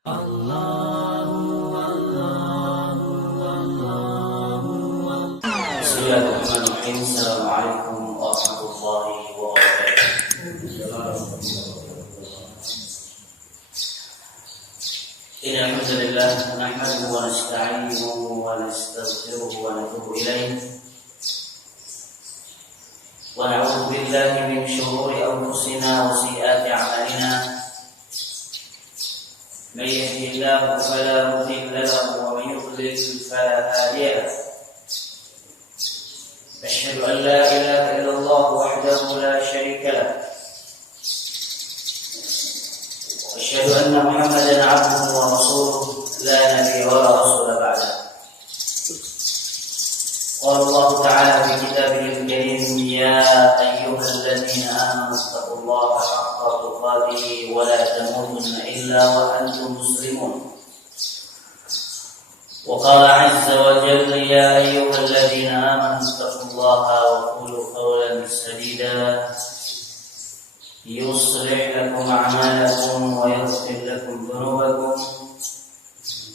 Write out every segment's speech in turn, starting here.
Bismillahirrahmanirrahim. Assalamualaikum warahmatullahi wabarakatuh. Innal hamdalillah nahmaduhu wa nasta'inuhu wa nastaghfiruhu wa natubu ilayh. Wa na'udzu billahi min shururi anfusina wa sayyiati a'malina. من يهده الله فلا مضل له ومن يضلل فلا هادي له. أشهد أن لا إله إلا الله وحده لا شريك له. وأشهد أن محمدا عبده ورسوله لا نبي ولا رسول بعده. قال الله تعالى في كتابه الكريم: يا أيها الذين آمنوا اتقوا الله حق تقاته ولا تموتن إلا وأنتم مسلمون. وقال عز وجل: يا أيها الذين آمنوا اتقوا الله وقولوا قولا سديدا يصلح لكم أعمالكم ويغفر لكم ذنوبكم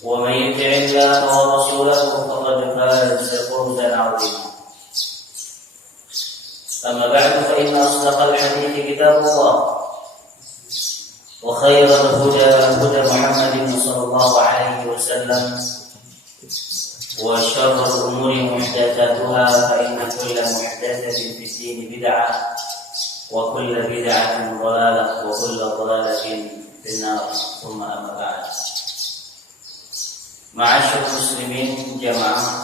ومن يطع الله ورسوله فقد فاز فوزا عظيما. أما بعد فإن أصدق الحديث كتاب الله وخير الهدى هدى محمد صلى الله عليه وسلم وشر الأمور محدثاتها فإن كل محدثة في الدين بدعة وكل بدعة ضلالة وكل ضلالة في النار. ثم أما بعد. Ma'asyiral muslimin, jamaah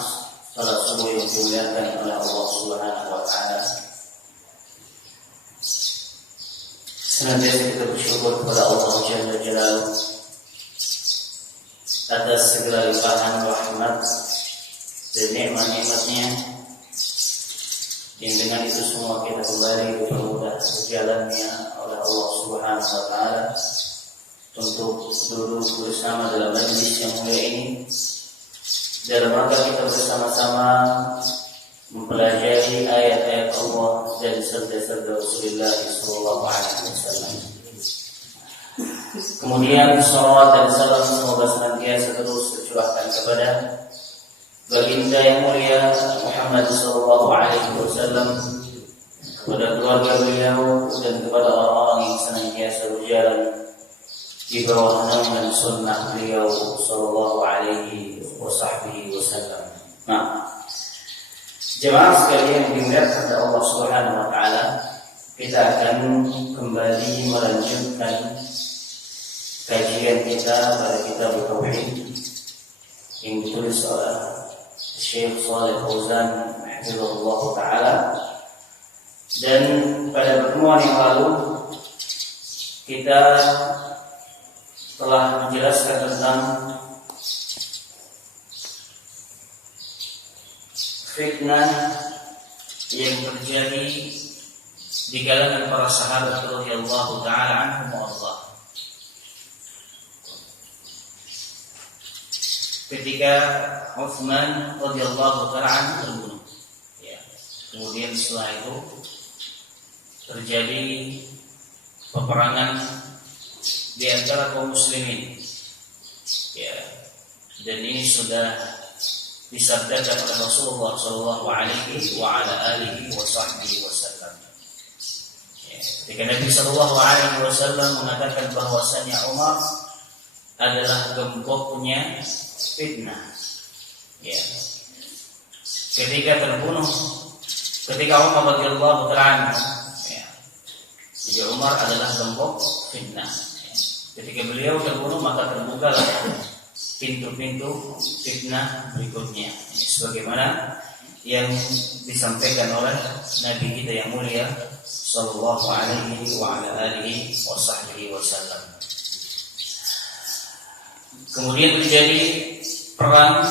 salat subuh yang dimuliakan oleh Allah Subhanahu wa taala. Senantiasa kita bersyukur kepada Allah Jalla Jalaluhu atas segala limpahan rahmat dan nikmat-nikmatnya, yang dengan itu semua kita kembali dipermudah berjalannya oleh Allah Subhanahu wa taala untuk duduk bersama dalam majlis yang mulia ini, dalam rangka kita bersama-sama mempelajari ayat-ayat Allah dan sabda-sabda Rasulullah sallallahu alaihi wasallam. Kemudian salawat dan salam semoga senantiasa terus tercurahkan kepada baginda yang mulia Muhammad sallallahu alaihi wasallam, kepada keluarga beliau dan kepada orang-orang yang senantiasa berjalan di bawah naungan sunnah beliau sallallahu alaihi wasallam. Nah, jemaah sekalian yang dimuliakan oleh Allah Subhanahu wa taala, kita akan kembali melanjutkan kajian kita pada kitab tauhid yang ditulis oleh Syekh Shalih Fauzan hafizahullah taala. Dan pada pertemuan yang lalu kita telah menjelaskan tentang fitnah yang terjadi di kalangan para sahabat radhiyallahu taala anhum wa Allah. Ketika Utsman radhiyallahu taala anhu terbunuh, ya. Kemudian setelah itu terjadi peperangan di antara kaum muslimin, ya, dan ini sudah disabdakan oleh Rasulullah sallallahu alaihi wa ala alihi wasallam. Ya, ketika Nabi sallallahu alaihi wasallam mengatakan bahwasanya Umar adalah gemboknya fitnah, ya, ketika terbunuh, ketika Umar radhiyallahu ta'ala, ya, jadi Umar adalah gembok fitnah. Ketika beliau terbunuh maka terbukalah pintu-pintu fitnah berikutnya, sebagaimana yang disampaikan oleh Nabi kita yang mulia sallallahu alaihi wa ala alihi wasallam. Kemudian terjadi perang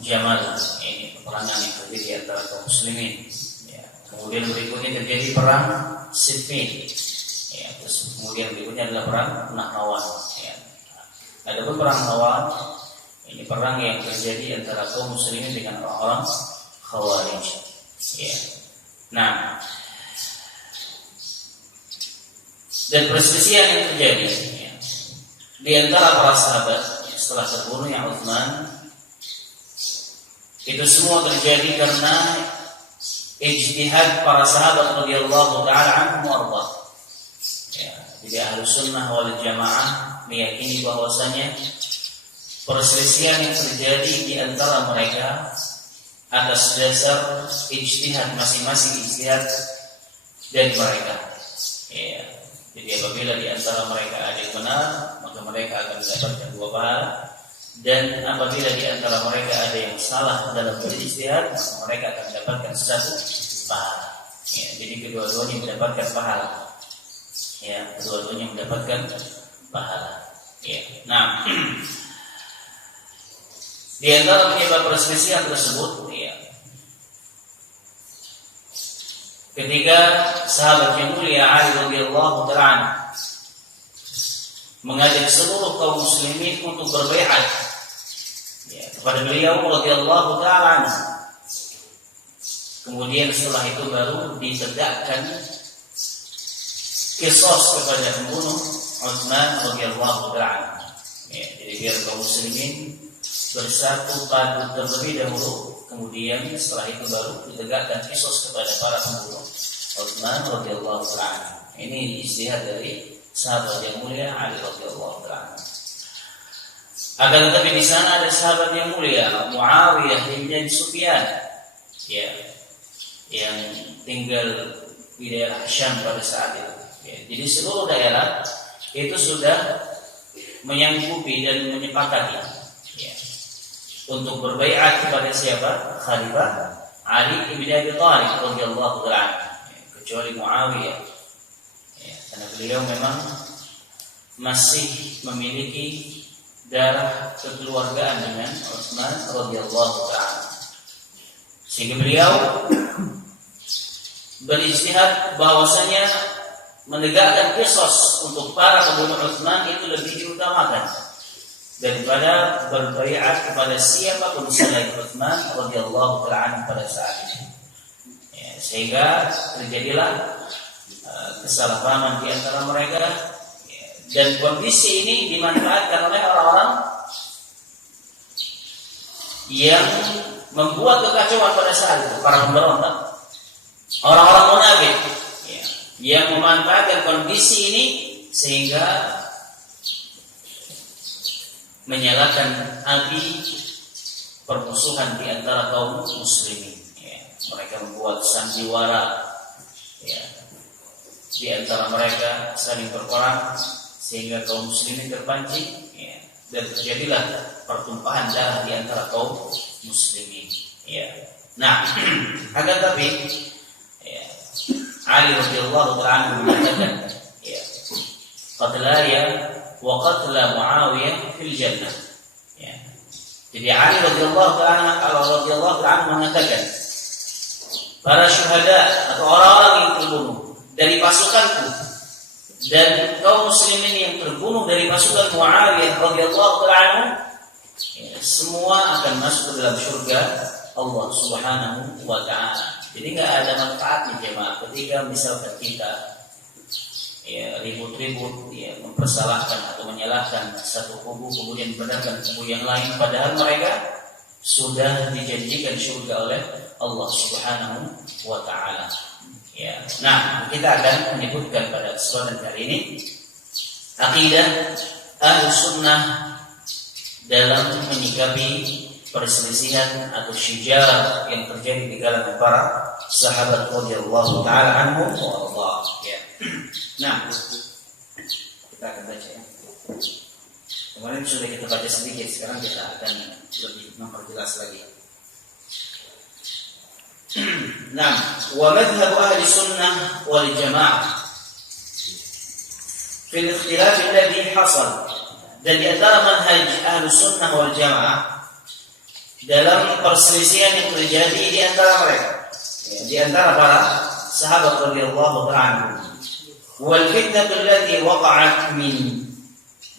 Jamal, ini peperangan yang terjadi antara kaum muslimin, ya. Kemudian berikutnya terjadi perang Siffin, ya. Terus kemudian berikutnya adalah perang Nahrawan, ya. Adapun perang Nahrawan ini perang yang terjadi antara kaum muslimin dengan orang-orang Khawarij, ya. Nah, dan perselisihan yang terjadi, ya, di antara para sahabat setelah terbunuhnya Utsman, itu semua terjadi karena ijtihad para sahabat radhiyallahu taala anhum warḍah. Ya, jadi Ahlus Sunnah wal Jamaah meyakini bahwasanya perselisihan yang terjadi di antara mereka atas dasar ijtihad masing-masing ijtihad dari mereka. Ya, jadi apabila di antara mereka ada yang benar, maka mereka akan mendapatkan 2 pahala. Dan apabila di antara mereka ada yang salah dalam berijtihad, maka mereka akan mendapatkan 1 pahala. Ya, jadi kedua-duanya mendapatkan pahala. Ya, kedua-duanya mendapatkan pahala. Ya. Nah, di antara penyebab perselisihan tersebut, ya, ketika sahabat yang mulia Ali radhiyallahu ta'ala mengajak seluruh kaum muslimin untuk berbaiat, ya, kepada beliau radhiyallahu ta'ala. Kemudian setelah itu baru ditegakkan qisas kepada pembunuh Utsman radhiyallahu ta'ala. Ya, jadi biar kaum muslimin bersatu padu terlebih dahulu, kemudian setelah itu baru ditegakkan qisas kepada para pembunuh Utsman radhiyallahu ta'ala. Ini ijtihad dari sahabat yang mulia Ali radhiyallahu ta'ala. Akan tetapi di sana ada sahabat yang mulia Muawiyah bin Abi Sufyan, ya, yang tinggal di daerah Syam pada saat itu. Ya, jadi seluruh daerah itu sudah menyanggupi dan menyepakati, ya, untuk berbaiat kepada siapa? Khalifah Ali bin Abi Thalib radhiyallahu ta'ala, ya, kecuali Muawiyah, ya, karena beliau memang masih memiliki darah kekeluargaan dengan Utsman radhiyallahu ta'ala, sehingga beliau berijtihad bahwasanya menegakkan qisas untuk para pembunuh Utsman itu lebih diutamakan daripada berbaiat kepada siapapun selain Utsman radhiyallahu ta'ala pada saat itu. Ya, sehingga terjadilah kesalahpahaman di antara mereka, ya, dan kondisi ini dimanfaatkan oleh orang-orang yang membuat kekacauan pada saat itu, para pemberontak, orang-orang munafik, ya, yang memanfaatkan kondisi ini sehingga menyalakan api permusuhan di antara kaum muslimin. Ya, mereka membuat sandiwara, ya, di antara mereka saling berperang sehingga kaum muslimin terpancing, ya, dan terjadilah pertumpahan darah di antara kaum muslimin. Ya. Nah, akan tapi, ya, Ali radhiyallahu ta'ala mengatakan, ya, qatlaya wa qatla Muawiyah fil jannah. Ya. Jadi Ali radhiyallahu ta'ala mengatakan, para syuhada atau orang-orang yang terbunuh dari pasukanku dan kaum muslimin yang terbunuh dari pasukan Muawiyah radhiyallahu ta'ala, ya, semua akan masuk ke dalam surga Allah Subhanahu wa ta'ala. Jadi enggak ada manfaatnya jemaah ketika misalkan kita, ya, ribut-ribut, ya, mempersalahkan atau menyalahkan satu kubu kemudian membenarkan kubu yang lain, padahal mereka sudah dijanjikan surga oleh Allah Subhanahu wa ta'ala. Ya. Nah, kita akan menyebutkan pada kesempatan kali ini akidah Ahlus Sunnah dalam menyikapi perselisihan atau syijar yang terjadi di kalangan para sahabat radhiyallahu ta'ala anhum wa Allah. Ya. Nah, kita akan baca, ya. Kemarin sudah kita baca sedikit, sekarang kita akan lebih memperjelas lagi. Nah, wa madhhab ahli sunnah wal jamaah fil ikhtilaf alladhi hasal. Dan di antara manhaj ahli sunnah wal jamaah dalam perselisihan yang terjadi di antara mereka, ya, di antara para sahabat radhiyallahu ta'ala, wal fitnatu allati waqa'at min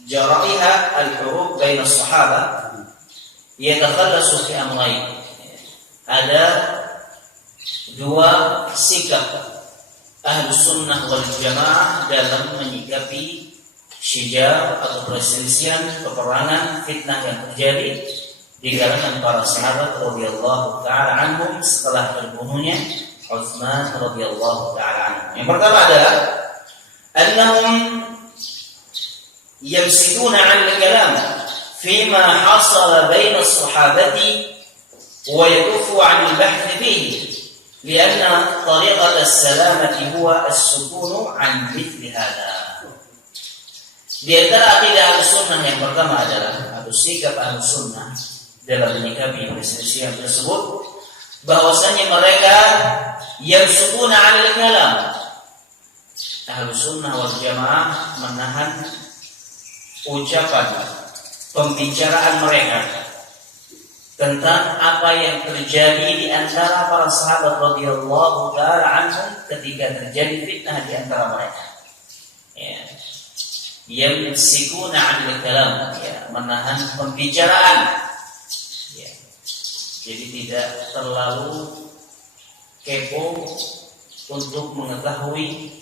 jara'iha al-hurub baina as-sahaba yatakhallasu fi amrayn. Ada dua sikap Ahlus Sunnah wal Jamaah dalam menyikapi syijar atau perselisihan, peperangan, fitnah yang terjadi di kalangan para sahabat radhiyallahu taala anhum setelah terbunuhnya Utsman radhiyallahu taala anhu. Yang pertama adalah annahum yamsikuna 'an al-kalam fima hasala baina as-sahabati wa yakufu 'an al-bahth fihi lianna tariqat as-salamati huwa as-sukunu 'an mithli hadha. Di antara akidah Ahlussunnah yang pertama adalah atau sikap Ahlussunnah dalam menyikapi perselisihan tersebut, bahwasanya mereka yang sukuna 'alal kalam. Ahlussunnah wal Jamaah menahan ucapan pembicaraan mereka tentang apa yang terjadi di antara para sahabat radhiyallahu taala anhum ketika terjadi fitnah di antara mereka. Ya. Yamsikuna 'anil kalam, ya, menahan pembicaraan. Ya. Jadi tidak terlalu kepo untuk mengetahui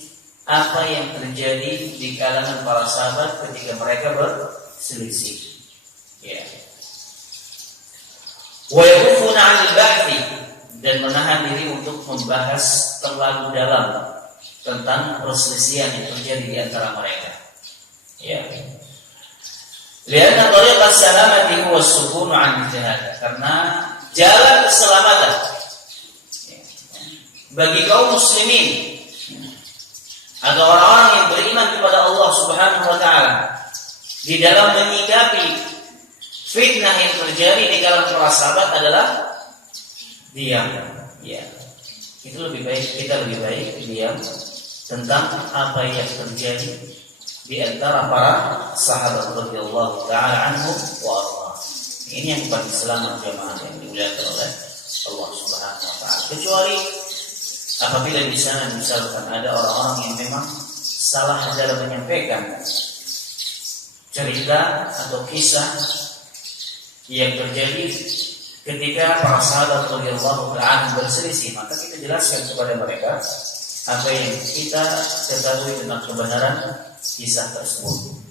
apa yang terjadi di kalangan para sahabat ketika mereka berselisih. Ya. Wa yakufuna 'anil bahthi, dan menahan diri untuk membahas terlalu dalam tentang perselisihan yang terjadi di antara mereka. Ya. Lianna tariqas salamati huwa as-sukunu 'an al-jihad, karena jalan keselamatan bagi kaum muslimin atau orang-orang yang beriman kepada Allah Subhanahu wa taala di dalam menyikapi fitnah yang terjadi di kalangan para sahabat adalah diam. Ya. Itu lebih baik, kita lebih baik diam tentang apa yang terjadi di antara para sahabat radhiyallahu taala anhum wa arda. Ini yang paling selamat jemaah yang dimuliakan oleh Allah Subhanahu wa taala. Kecuali apabila di sana misalkan ada orang-orang yang memang salah dalam menyampaikan cerita atau kisah yang terjadi ketika para sahabat radhiyallahu taala berselisih, maka kita jelaskan kepada mereka apa yang kita ketahui tentang kebenaran kisah tersebut.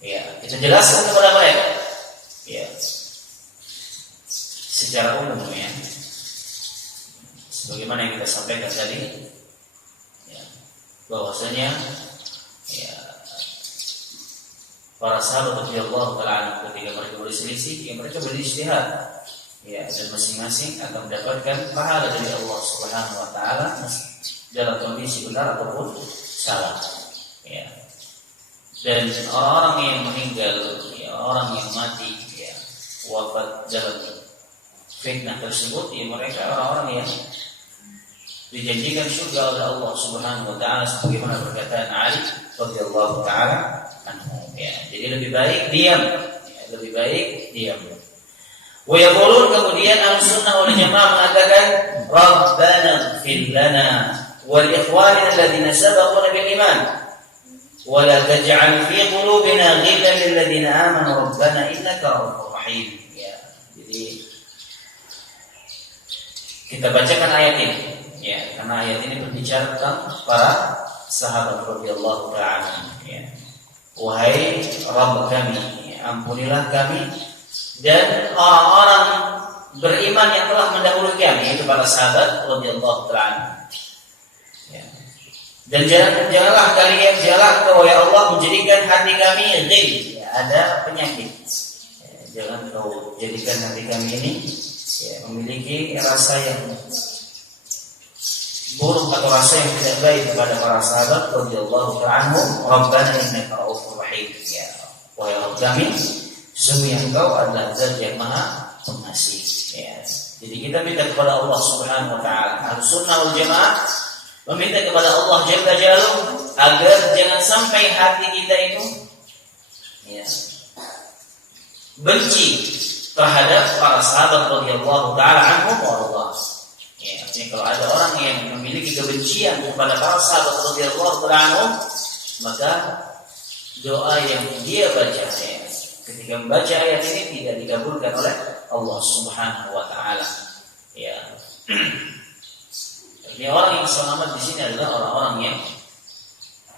Ya, kita jelaskan kepada mereka. Ya. Secara umum, ya. Sebagaimana yang kita sampaikan tadi, ya, bahwasanya ya, para sahabat radhiyallahu taala ketika mereka berselisih, ya mereka berijtihad. Ya, dan masing-masing akan mendapatkan pahala dari Allah Subhanahu wa taala dalam kondisi benar ataupun salah. Ya. Dan orang-orang yang meninggal, ya, orang yang mati, ya, wafat dalam fitnah tersebut, ya mereka orang-orang yang dijanjikan surga oleh Allah Subhanahu wa taala sebagaimana perkataan Ali radhiyallahu taala anhu. Ya, jadi lebih baik diam, ya, lebih baik diam. Wa yaqulun, kemudian Ahlussunnah wal Jamaah mengatakan Rabbana ighfir lana wa li ikhwanina alladziina sabaquna bil iman wa la taj'al fi qulubina ghillan lil ladziina aamanu rabbana innaka ra'ufur rahim. Ya, jadi kita bacakan ayat ini, ya, karena ayat ini berbicara tentang para sahabat radhiyallahu ta'ala. Ya. Wahai Rabb kami, ampunilah kami dan orang-orang beriman yang telah mendahului kami, yaitu para sahabat radhiyallahu ta'ala. Ya. Dan janganlah kau ya Allah menjadikan hati kami ghil, ya, ada penyakit. Ya, jangan kau jadikan hati kami ini, ya, memiliki rasa yang buruk atau rasa yang tidak baik kepada para sahabat radhiyallahu ta'ala. Rabbana innaka ra'ufur rahim. Ya, wahai Rabb kami, sesungguhnya Engkau adalah Zat yang Maha Pengasih. Ya. Jadi kita minta kepada Allah Subhanahu wa taala. Ahlussunnah wal Jamaah meminta kepada Allah Jalla Jalaluhu agar jangan sampai hati kita itu, ya, benci terhadap para sahabat radhiyallahu taala anhum wa radha. Ya, artinya kalau ada orang yang memiliki kebencian kepada para sahabat radhiyallahu taala anhum, maka doa yang dia baca, ya, ketika membaca ayat ini tidak dikabulkan oleh Allah Subhanahu wa taala. Ya. Jadi orang yang selamat di sini adalah orang-orang yang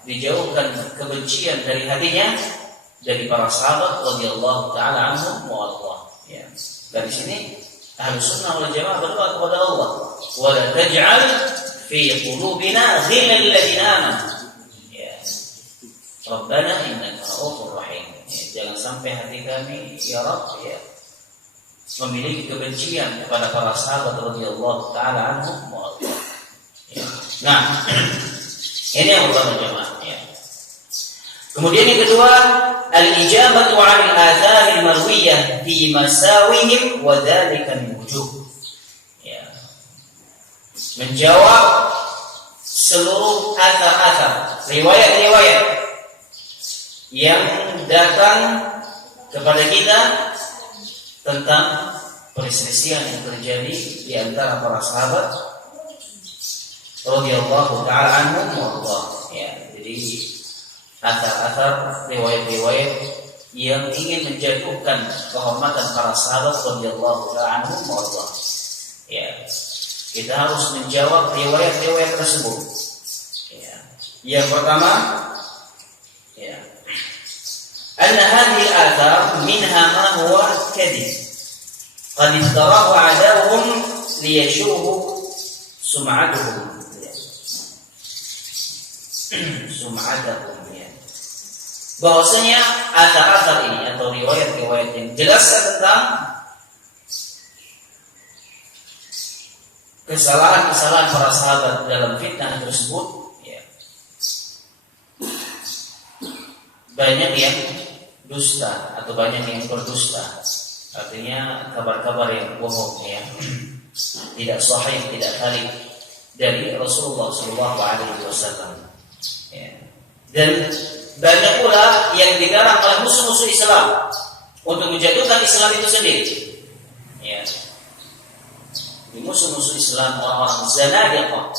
dijauhkan kebencian dari hatinya dari para sahabat radhiyallahu taala anhum wa Allah. Ya. Dari sini Ahlus Sunnah wal Jamaah berdoa kepada Allah, wa la taj'al fi qulubina ghillan lil ladzina amanu. Ya. Rabbana innaka ra'ufur rahim. Ya, jangan sampai hati kami ya Rabb ya memiliki kebencian kepada para sahabat radhiyallahu taala anhum wa Allah. Ya. Nah, ini yang pertama jemaah ya. Kemudian yang kedua, al-ijabatu 'anil athari al-marwiyah fi masawihim wa dzalika min wujuh. Ya. Menjawab seluruh athar-athar, riwayat-riwayat yang datang kepada kita tentang perselisihan yang terjadi di antara para sahabat radhiyallahu taala anhum wa Allah. Ya, jadi athar-athar riwayat-riwayat yang ingin menjatuhkan kehormatan para sahabat radhiyallahu taala anhum wa Allah. Ya. Kita harus menjawab riwayat-riwayat tersebut. Ya. Yang pertama, ya. Anna hadhihi al-athar minha ma huwa kadhib. Qad iftarahu 'adawhum liyashuhu sum'atuhum. Sum'atuhum. Bahwasanya athar-athar ini atau riwayat-riwayat yang jelaskan tentang kesalahan-kesalahan para sahabat dalam fitnah tersebut, ya, banyak yang dusta atau banyak yang berdusta, artinya kabar-kabar yang bohong, ya, tidak sahih, tidak valid dari Rasulullah SAW, ya. Dan banyak pula yang digarang oleh musuh-musuh Islam untuk menjatuhkan Islam itu sendiri. Ya. Di musuh-musuh Islam, orang-orang zanadiqah,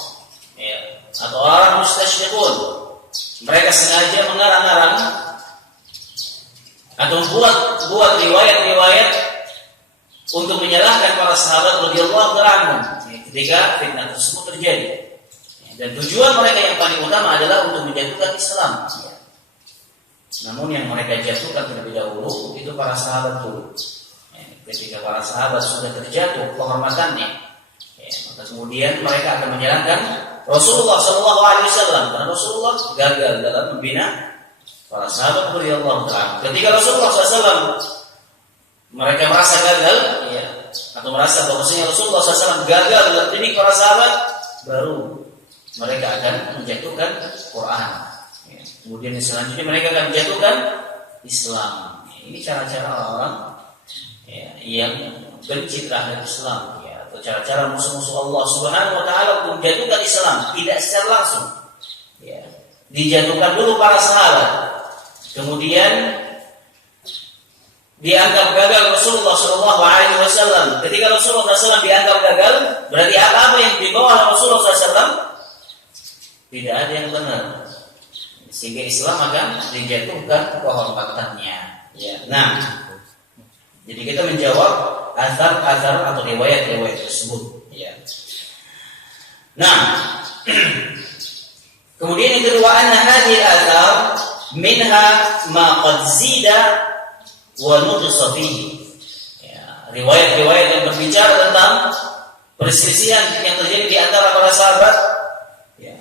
ya, atau orang mustasyriqun, mereka sengaja mengarang-arang atau buat riwayat-riwayat untuk menyalahkan para sahabat radhiyallahu anhum ketika fitnah tersebut terjadi. Dan tujuan mereka yang paling utama adalah untuk menjatuhkan Islam. Namun yang mereka jatuhkan terlebih dahulu itu para sahabat dulu. Ketika para sahabat sudah terjatuh kehormatannya, maka kemudian mereka akan menyalahkan Rasulullah SAW, karena Rasulullah gagal dalam membina para sahabat radhiyallahu anhum. Ketika Rasulullah SAW mereka merasa gagal, ya, atau merasa bahwasanya Rasulullah SAW gagal dalam mendidik para sahabat, baru mereka akan menjatuhkan Quran. Ya. Kemudian selanjutnya mereka akan menjatuhkan Islam. Ya, ini cara-cara orang-orang, ya, yang benci terhadap Islam, ya, atau cara-cara musuh-musuh Allah Subhanahu wa taala untuk menjatuhkan Islam tidak secara langsung. Ya. Dijatuhkan dulu para sahabat. Kemudian dianggap gagal Rasulullah SAW. Ketika Rasulullah SAW dianggap gagal, berarti apa yang dibawa oleh Rasulullah SAW tidak ada yang benar, sehingga Islam akan dijatuhkan kehormatannya. Ya. Nah, jadi kita menjawab athar-athar atau riwayat-riwayat tersebut. Ya. Nah, kemudian yang kedua, anna hadhihi athar minha ma qad zida wa nuqisa fihi. Ya, riwayat-riwayat yang berbicara tentang perselisihan yang terjadi di antara para sahabat, ya,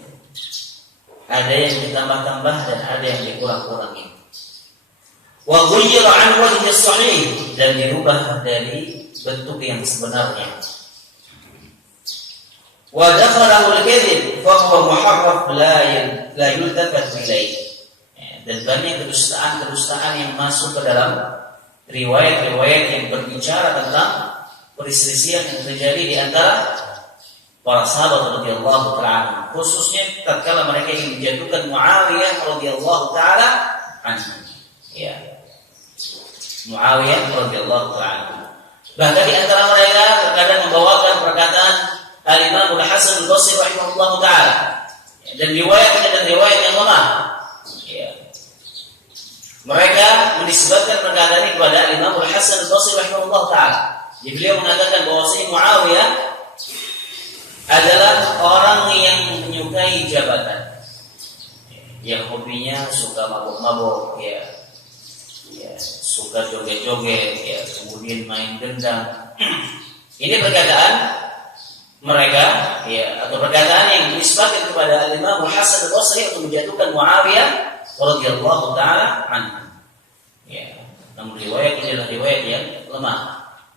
ada yang ditambah-tambah dan ada yang dikurang-kurangi. Wa ghayyira an wajhi sahih, dan dirubah dari bentuk yang sebenarnya. Wa dakhalahu al-kadhib fa huwa muharraf la yultafat ilayh. Dan banyak kedustaan yang masuk ke dalam riwayat-riwayat yang berbicara tentang perselisihan yang terjadi di antara para sahabat radhiyallahu taala, khususnya tatkala mereka ingin menjatuhkan Muawiyah radhiyallahu taala anhu. Ya. Muawiyah radhiyallahu taala. Bahkan di antara mereka terkadang membawakan perkataan Al-Imam Al-Hasan Al-Basri rahimahullahu taala. Dan riwayatnya dan riwayat yang lemah. Ya. Mereka menisbatkan perkataan ini kepada Imam Al-Hasan Al-Basri rahimahullah ta'ala. Jadi beliau mengatakan bahwasanya Muawiyah adalah orang yang menyukai jabatan, yang hobinya suka mabuk-mabuk, ya, ya, suka joget-joget, ya, kemudian main gendang. Ini perkataan mereka, ya, atau perkataan yang dinisbatkan kepada Imam Hasan al-Basri untuk menjatuhkan Muawiyah radhiyallahu taala anhu. Ya, namun riwayat ini adalah riwayat yang lemah.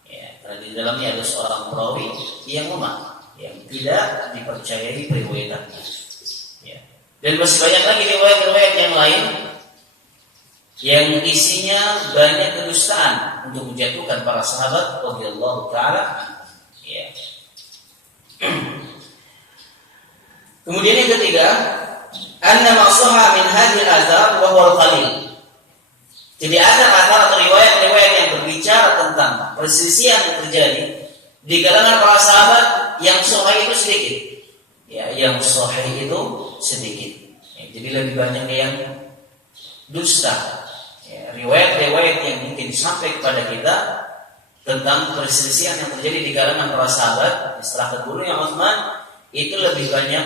Ya, karena di dalamnya ada seorang perawi yang lemah, yang tidak dipercayai periwayatannya. Ya. Dan masih banyak lagi riwayat-riwayat yang lain yang isinya banyak kedustaan untuk menjatuhkan para sahabat radhiyallahu taala. Ya. Kemudian yang ketiga, anna ma'suha min hadhil athar wa huwa al-qalil. Jadi athar-athar atau riwayat-riwayat yang berbicara tentang perselisihan yang terjadi di kalangan para sahabat yang sahih itu sedikit. Ya, yang sahih itu sedikit. Ya, jadi lebih banyak yang dusta. Ya, riwayat-riwayat yang mungkin sampai kepada kita tentang perselisihan yang terjadi di kalangan para sahabat setelah terbunuhnya Utsman itu lebih banyak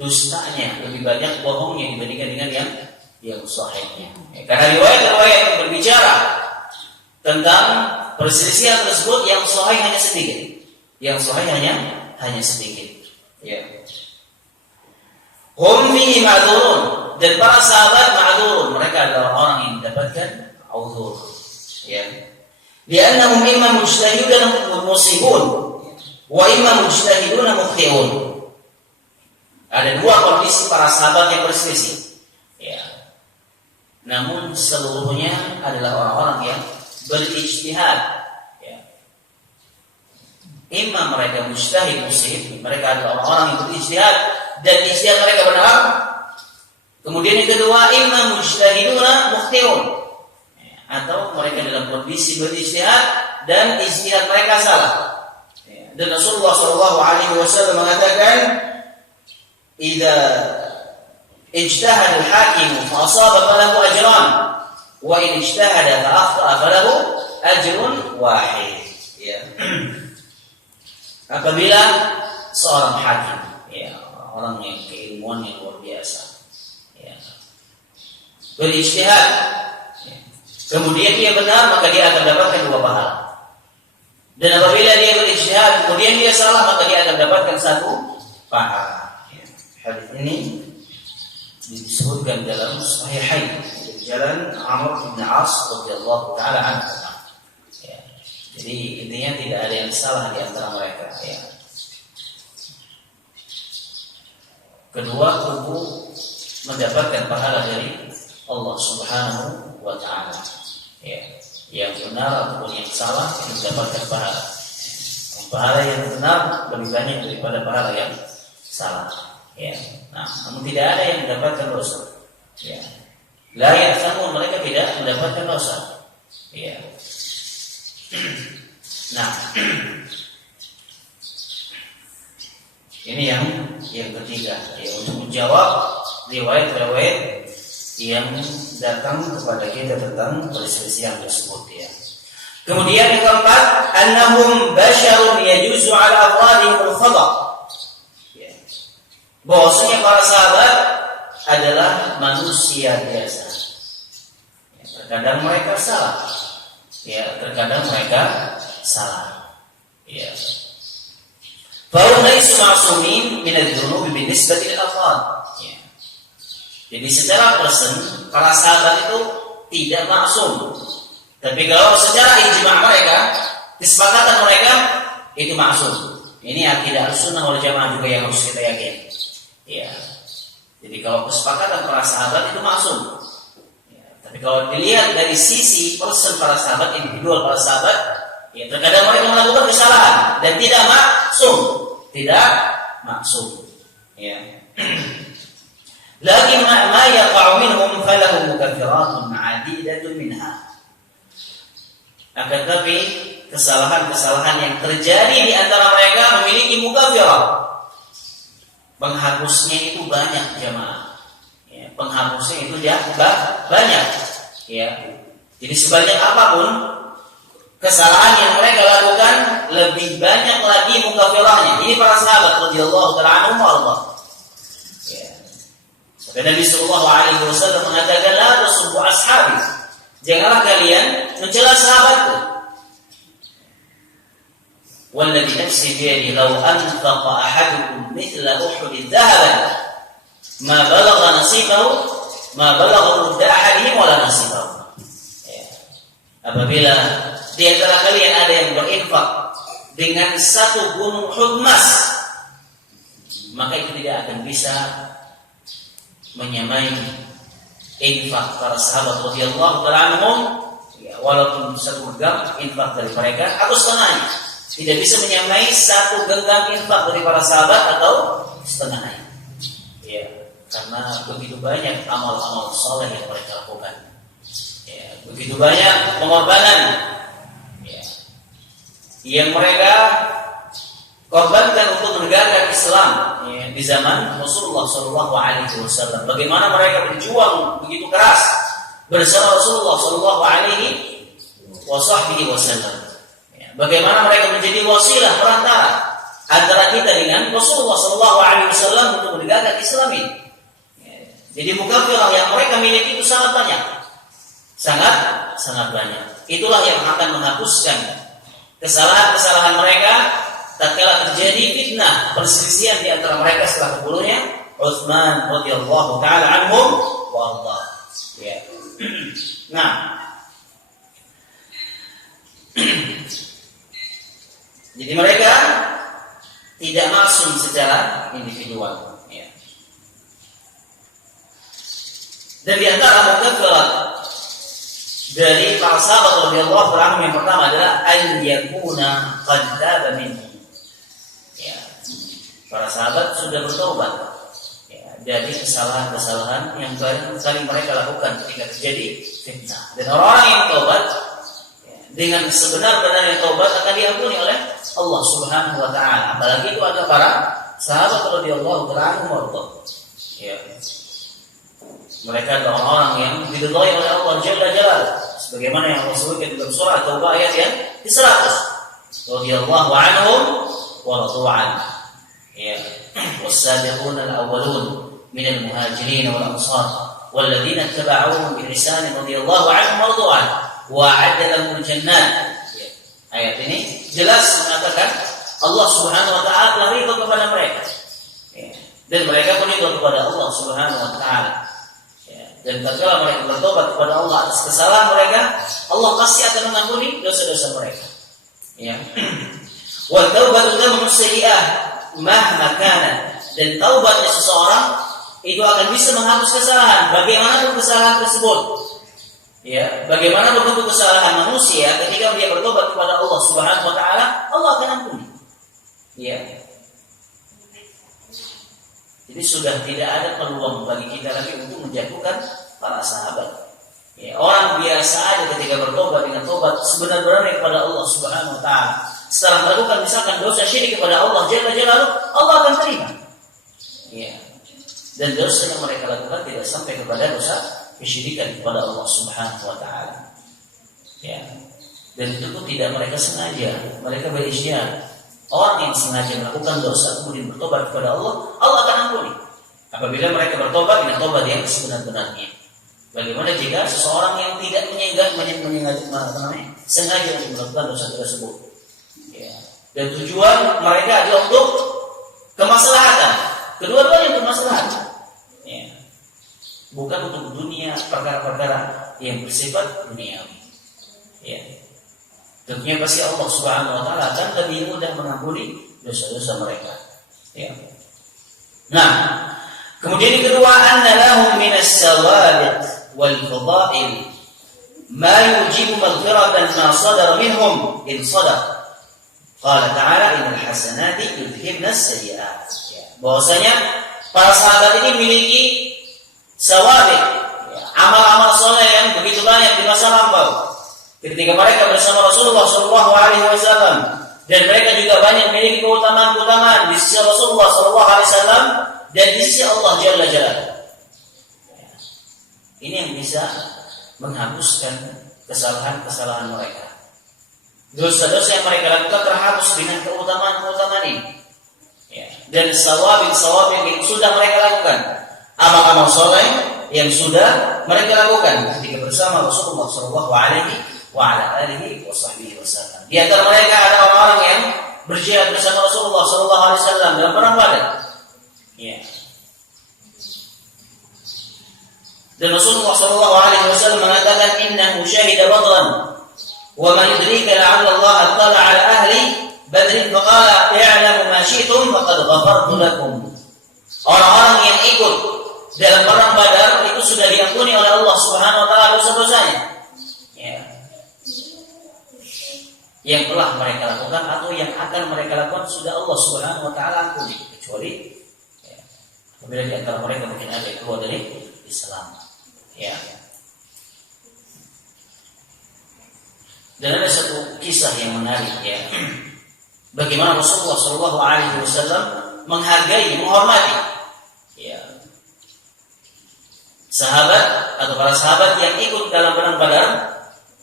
dustanya, lebih banyak bohongnya dibandingkan dengan yang sahihnya. Ya, karena riwayat-riwayat yang berbicara tentang perselisihan tersebut yang sahih hanya sedikit, yang sahih hanya sedikit. Ya. Hum fihi ma'dzurun, dan para sahabat ma'dzurun, mereka adalah orang yang mendapatkan uzur. Ya. Li'annahum imma mujtahidun musibun wa imma mujtahidun mukhti'un. Ada dua kondisi para sahabat yang berselisih. Ya. Namun seluruhnya adalah orang-orang yang berijtihad. Ya. Imma mereka mujtahid musib, mereka adalah orang-orang yang berijtihad dan ijtihad mereka benar. Kemudian yang kedua, imma mujtahiduna mukhti'un. Ya. Atau mereka dalam kondisi berijtihad dan ijtihad mereka salah. Ya. Dan Rasulullah SAW mengatakan, "Idza ijtahada al-hakim fa asaba falahu ajran, wa in ijtahada fa akhta'a falahu ajrun wahid." Ya. Apabila seorang hakim, ya, orang yang keilmuan yang luar biasa, ya, berijtihad, ya, kemudian dia benar, maka dia akan dapatkan dua pahala. Dan apabila dia berijtihad kemudian dia salah, maka dia akan dapatkan satu pahala. Hadis ini disebutkan dalam Sahihain dari jalan Amr bin As radhiyallahu taala anhu. Ya. Jadi intinya tidak ada yang salah di antara mereka. Ya. Kedua kubu mendapatkan pahala dari Allah Subhanahu wa taala. Ya. Yang benar ataupun yang salah mendapatkan pahala. Pahala yang benar lebih banyak daripada pahala yang salah. Ya, nah, namun tidak ada yang mendapatkan dosa. Ya, la ya'lamun, mereka tidak mendapatkan dosa. Ya, nah, ini yang ketiga, ya, untuk menjawab riwayat-riwayat yang datang kepada kita tentang perselisihan tersebut. Ya. Kemudian yang keempat, annahum basyarun yajuzu ala afradihim al-khata'. Bahwasanya para sahabat adalah manusia biasa. Ya, terkadang mereka salah. Ya, terkadang mereka salah. Ya. Fahum laysu ma'sumin min adz-dzunubi binisbati lil afrad. Ya. Jadi secara persen para sahabat itu tidak maksum. Tapi kalau secara ijma' mereka, kesepakatan mereka itu maksum. Ini akidah Ahlussunnah wal Jamaah juga yang harus kita yakini. Ya, jadi kalau kesepakatan para sahabat itu maksum. Ya, tapi kalau dilihat dari sisi persen para sahabat, individual para sahabat, ya terkadang mereka melakukan kesalahan dan tidak maksum. Ya. Lakin ma yaqa'u minhum falahu mukaffiratun 'adidatun minha. Akan tapi kesalahan-kesalahan yang terjadi di antara mereka memiliki mukaffirah. Penghapusnya itu banyak, jemaah. Ya, penghapusnya itu banyak. Ya. Jadi sebanyak apapun kesalahan yang mereka lakukan, lebih banyak lagi mukaffirahnya. Ini para sahabat radhiyallahu ta'ala anhum wa Allah. Ya. Nabi sallallahu alaihi wasallam mengatakan, "La tasubbu ashabi." Janganlah kalian mencela sahabatku. Walladzi nafsi biyadihi law anfaqa ahadukum mithla Uhudin dhahaban ma balagha nasibahu ma balagha mudda ahadihim wala nasibahu. Apabila di antara kalian ada yang berinfak dengan satu gunung Uhud emas, maka itu tidak akan bisa menyamai infak para sahabat radhiyallahu ta'ala anhum, ya, walaupun satu genggam infak dari mereka atau setengahnya, tidak bisa menyamai satu genggam infak dari para sahabat atau setengahnya. Ya, karena begitu banyak amal-amal saleh yang mereka lakukan. Ya, begitu banyak pengorbanan, ya, yang mereka korbankan untuk menegakkan Islam, ya, di zaman Rasulullah SAW. Bagaimana mereka berjuang begitu keras bersama Rasulullah SAW. Ya, bagaimana mereka menjadi wasilah perantara antara kita dengan Rasulullah SAW untuk menegakkan Islam ini. Ya, jadi mukafirah yang mereka miliki itu sangat banyak, sangat banyak. Itulah yang akan menghapuskan kesalahan-kesalahan mereka tatkala terjadi fitnah perselisihan di antara mereka setelah terbunuhnya Utsman radhiyallahu taala anhum wa arda. Ya. Nah, jadi mereka tidak masuk secara individual, ya. Dan di antara mukaffarat dari para sahabat radhiyallahu anhum yang pertama adalah an yakuna qad taba minhu. Ya, para sahabat sudah bertobat, ya, dari kesalahan-kesalahan yang kali mereka lakukan ketika terjadi fitnah. Dan orang-orang yang taubat, ya, dengan sebenar-benarnya taubat akan diampuni oleh Allah Subhanahu wa taala. Apalagi itu ada para sahabat radhiyallahu anhum. Ya. Mereka adalah orang yang diridhai oleh Allah Jalla Jalaluhu, sebagaimana yang Allah sebutkan dalam surah Taubah ayat yang ke-100. Radhiyallahu anhum wa radu an. Ya, was-sabiquna al-awwalun minal muhajirin wal ansar walladzina ittaba'uuhum bi ihsan radhiyallahu anhum wa radu an wa 'adda lahum jannat. Ya. Ayat ini jelas mengatakan Allah Subhanahu wa taala telah ridha kepada mereka. Ya. Dan mereka pun ridha kepada Allah Subhanahu wa taala. Dan tatkala mereka bertobat kepada Allah atas kesalahan mereka, Allah pasti akan mengampuni dosa-dosa mereka. Ya. Wa taubatu tamhu sayyi'ah mahma kana. Dan taubatnya seseorang itu akan bisa menghapus kesalahan, bagaimanapun kesalahan tersebut. Ya, bagaimanapun bentuk kesalahan manusia, ketika dia bertobat kepada Allah Subhanahu wa taala, Allah akan ampuni. Ya. Jadi sudah tidak ada peluang bagi kita lagi untuk menjatuhkan para sahabat. Ya, orang biasa aja ketika bertobat dengan tobat sebenar-benarnya kepada Allah Subhanahu wa taala. Setelah melakukan misalkan dosa syirik kepada Allah Jalla Jalaluhu, Allah akan terima. Ya. Dan dosa yang mereka lakukan tidak sampai kepada dosa kesyirikan kepada Allah Subhanahu wa taala. Ya. Dan itu pun tidak mereka sengaja, mereka berijtihad. Orang yang sengaja melakukan dosa kemudian bertobat kepada Allah, Allah akan ampuni. Apabila mereka bertobat dengan tobat yang sebenar-benarnya. Bagaimana jika seseorang yang tidak sengaja untuk melakukan dosa tersebut? Ya. Dan tujuan mereka adalah untuk kemaslahatan. Kedua-duanya untuk kemaslahatan. Ya. Bukan untuk dunia, perkara-perkara yang bersifat duniawi. Ya. Tentunya pasti Allah Subhanahu wa taala akan lebih mudah mengampuni dosa-dosa mereka. Ya. Nah, kemudian yang kedua, anna lahum minas sawabiq wal fadail ma yujibu maghfiratan ma sadara minhum in sadaq. Qala ta'ala innal hasanati yudhhibnas sayyi'at. Ya. Bahwasanya para sahabat ini memiliki sawabiq, ya, amal-amal saleh yang begitu banyak di masa lampau. Ketika mereka bersama Rasulullah SAW, dan mereka juga banyak memiliki keutamaan-keutamaan di sisi Rasulullah SAW dan di sisi Allah Jalla Jalaluhu. Ini yang bisa menghapuskan kesalahan-kesalahan mereka. Dosa-dosa yang mereka lakukan terhapus dengan keutamaan-keutamaan ini. Ya. Dan sawabik yang sudah mereka lakukan, amal-amal soleh yang sudah mereka lakukan ketika bersama Rasulullah sallallahu alaihi wasallam. Di antara mereka ada orang-orang yang berjihad bersama Rasulullah sallallahu alaihi wasallam dalam perang Badar. Ya. Dan Rasulullah sallallahu alaihi wasallam mengatakan innahu syahida badran wa man yudrika la'alla Allah attala 'ala ahli badrin faqala i'lamu ma syi'tum faqad ghafartu lakum. Orang-orang yang ikut dalam perang Badar itu sudah diampuni oleh Allah Subhanahu wa taala dosa-dosanya. Ya. Yang telah mereka lakukan atau yang akan mereka lakukan sudah Allah Subhanahu wa taala ampuni, kecuali ya, apabila di antara mereka mungkin ada yang keluar dari Islam. Ya. Dan ada satu kisah yang menarik ya. Bagaimana Rasulullah sallallahu alaihi wasallam menghargai, menghormati ya sahabat atau para sahabat yang ikut dalam perang Badar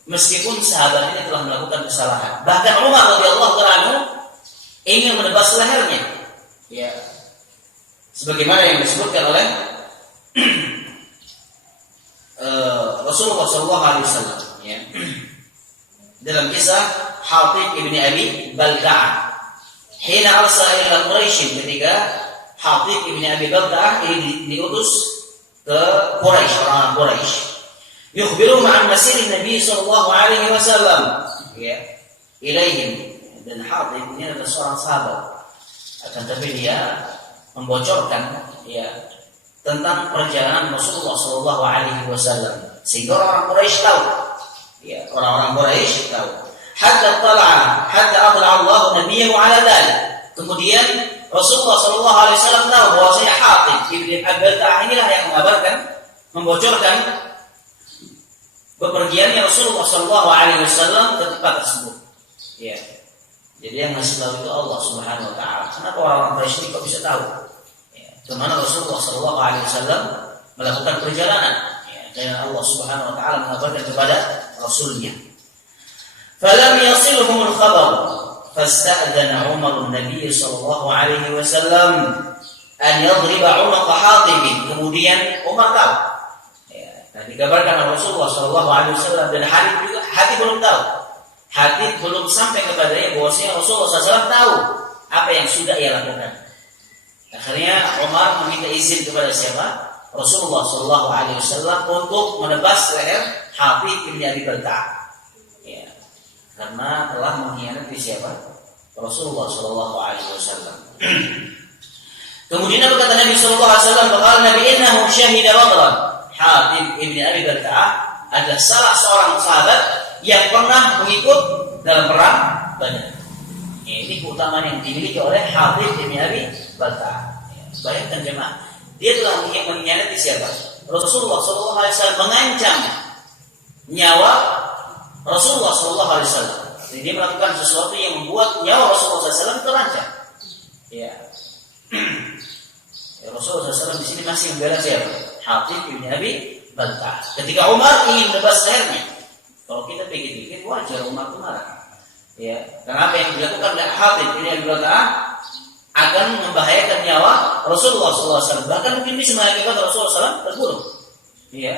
meskipun sahabat ini telah melakukan kesalahan. Bahkan Umar radhiyallahu anhu ingin menebas lehernya. Ya. Sebagaimana yang disebutkan oleh Rasulullah sallallahu alaihi wasallam ya. Dalam kisah Hatib ibni Abi Balta'ah, hina arsala ila Quraisy, ketika Hatib ibni Abi Balta'ah ini diutus ke Quraisy, orang Quraisy, yukhbiruhum an masir Nabi sallallahu alaihi wasallam ya ilaihim. Dan Hatib ini adalah seorang sahabat, akan tapi dia membocorkan ya tentang perjalanan Rasulullah sallallahu alaihi wasallam sehingga orang Quraisy tahu. Ya, orang-orang Quraisy tahu. Hatta atla Allah nabiyyu ala dzalik. Kemudian Rasulullah sallallahu alaihi wasallam tahu bahwasanya Hatib ibn Abi Balta'ah inilah yang mengabarkan, membocorkan bepergiannya Rasulullah sallallahu alaihi wasallam ke tempat tersebut. Ya. Jadi yang ngasih tahu itu Allah Subhanahu wa taala. Kenapa orang-orang Quraisy ini kok bisa tahu? Ya, kemana Rasulullah sallallahu alaihi wasallam melakukan perjalanan? Dan Allah Subhanahu wa taala mengabarkan kepada Rasulnya. Falam yasilhum al-khabar fasta'dana Umar an-Nabi sallallahu alaihi wasallam an yadriba 'unuq Hatib. Kemudian Umar tahu. Ya, dan dikabarkan oleh Rasulullah sallallahu alaihi wasallam dan Hatib belum tahu. Hatib belum sampai kepadanya bahwasanya Rasulullah SAW tahu apa yang sudah ia lakukan. Akhirnya Umar meminta izin kepada siapa? Rasulullah sallallahu alaihi wasallam untuk menebas leher Hatib bin Abi Balta'ah. Ya. Karena telah mengkhianati siapa? Rasulullah sallallahu alaihi wasallam. Kemudian apa kata Nabi sallallahu alaihi wasallam? Qala Nabi innahu syahida badran. Hatib bin Abi Balta'ah adalah salah seorang sahabat yang pernah mengikut dalam perang Badar. Ya, ini keutamaan yang dimiliki oleh Hatib bin Abi Balta'ah. Ya, bayangkan jemaah, dia telah mengkhianati siapa? Rasulullah sallallahu alaihi wasallam, mengancam nyawa Rasulullah sallallahu alaihi wasallam. Jadi dia melakukan sesuatu yang membuat nyawa Rasulullah sallallahu alaihi wasallam terancam. Ya. Rasulullah SAW di sini masih membela siapa? Hatib bin Abi Balta'ah. Ketika Umar ingin menebas lehernya, kalau kita pikir-pikir wajar Umar itu marah. Ya, karena apa yang dilakukan oleh Hatib bin Abi Balta'ah akan membahayakan nyawa Rasulullah SAW. Bahkan mungkin bisa mengakibatkan Rasulullah SAW terbunuh. Ya.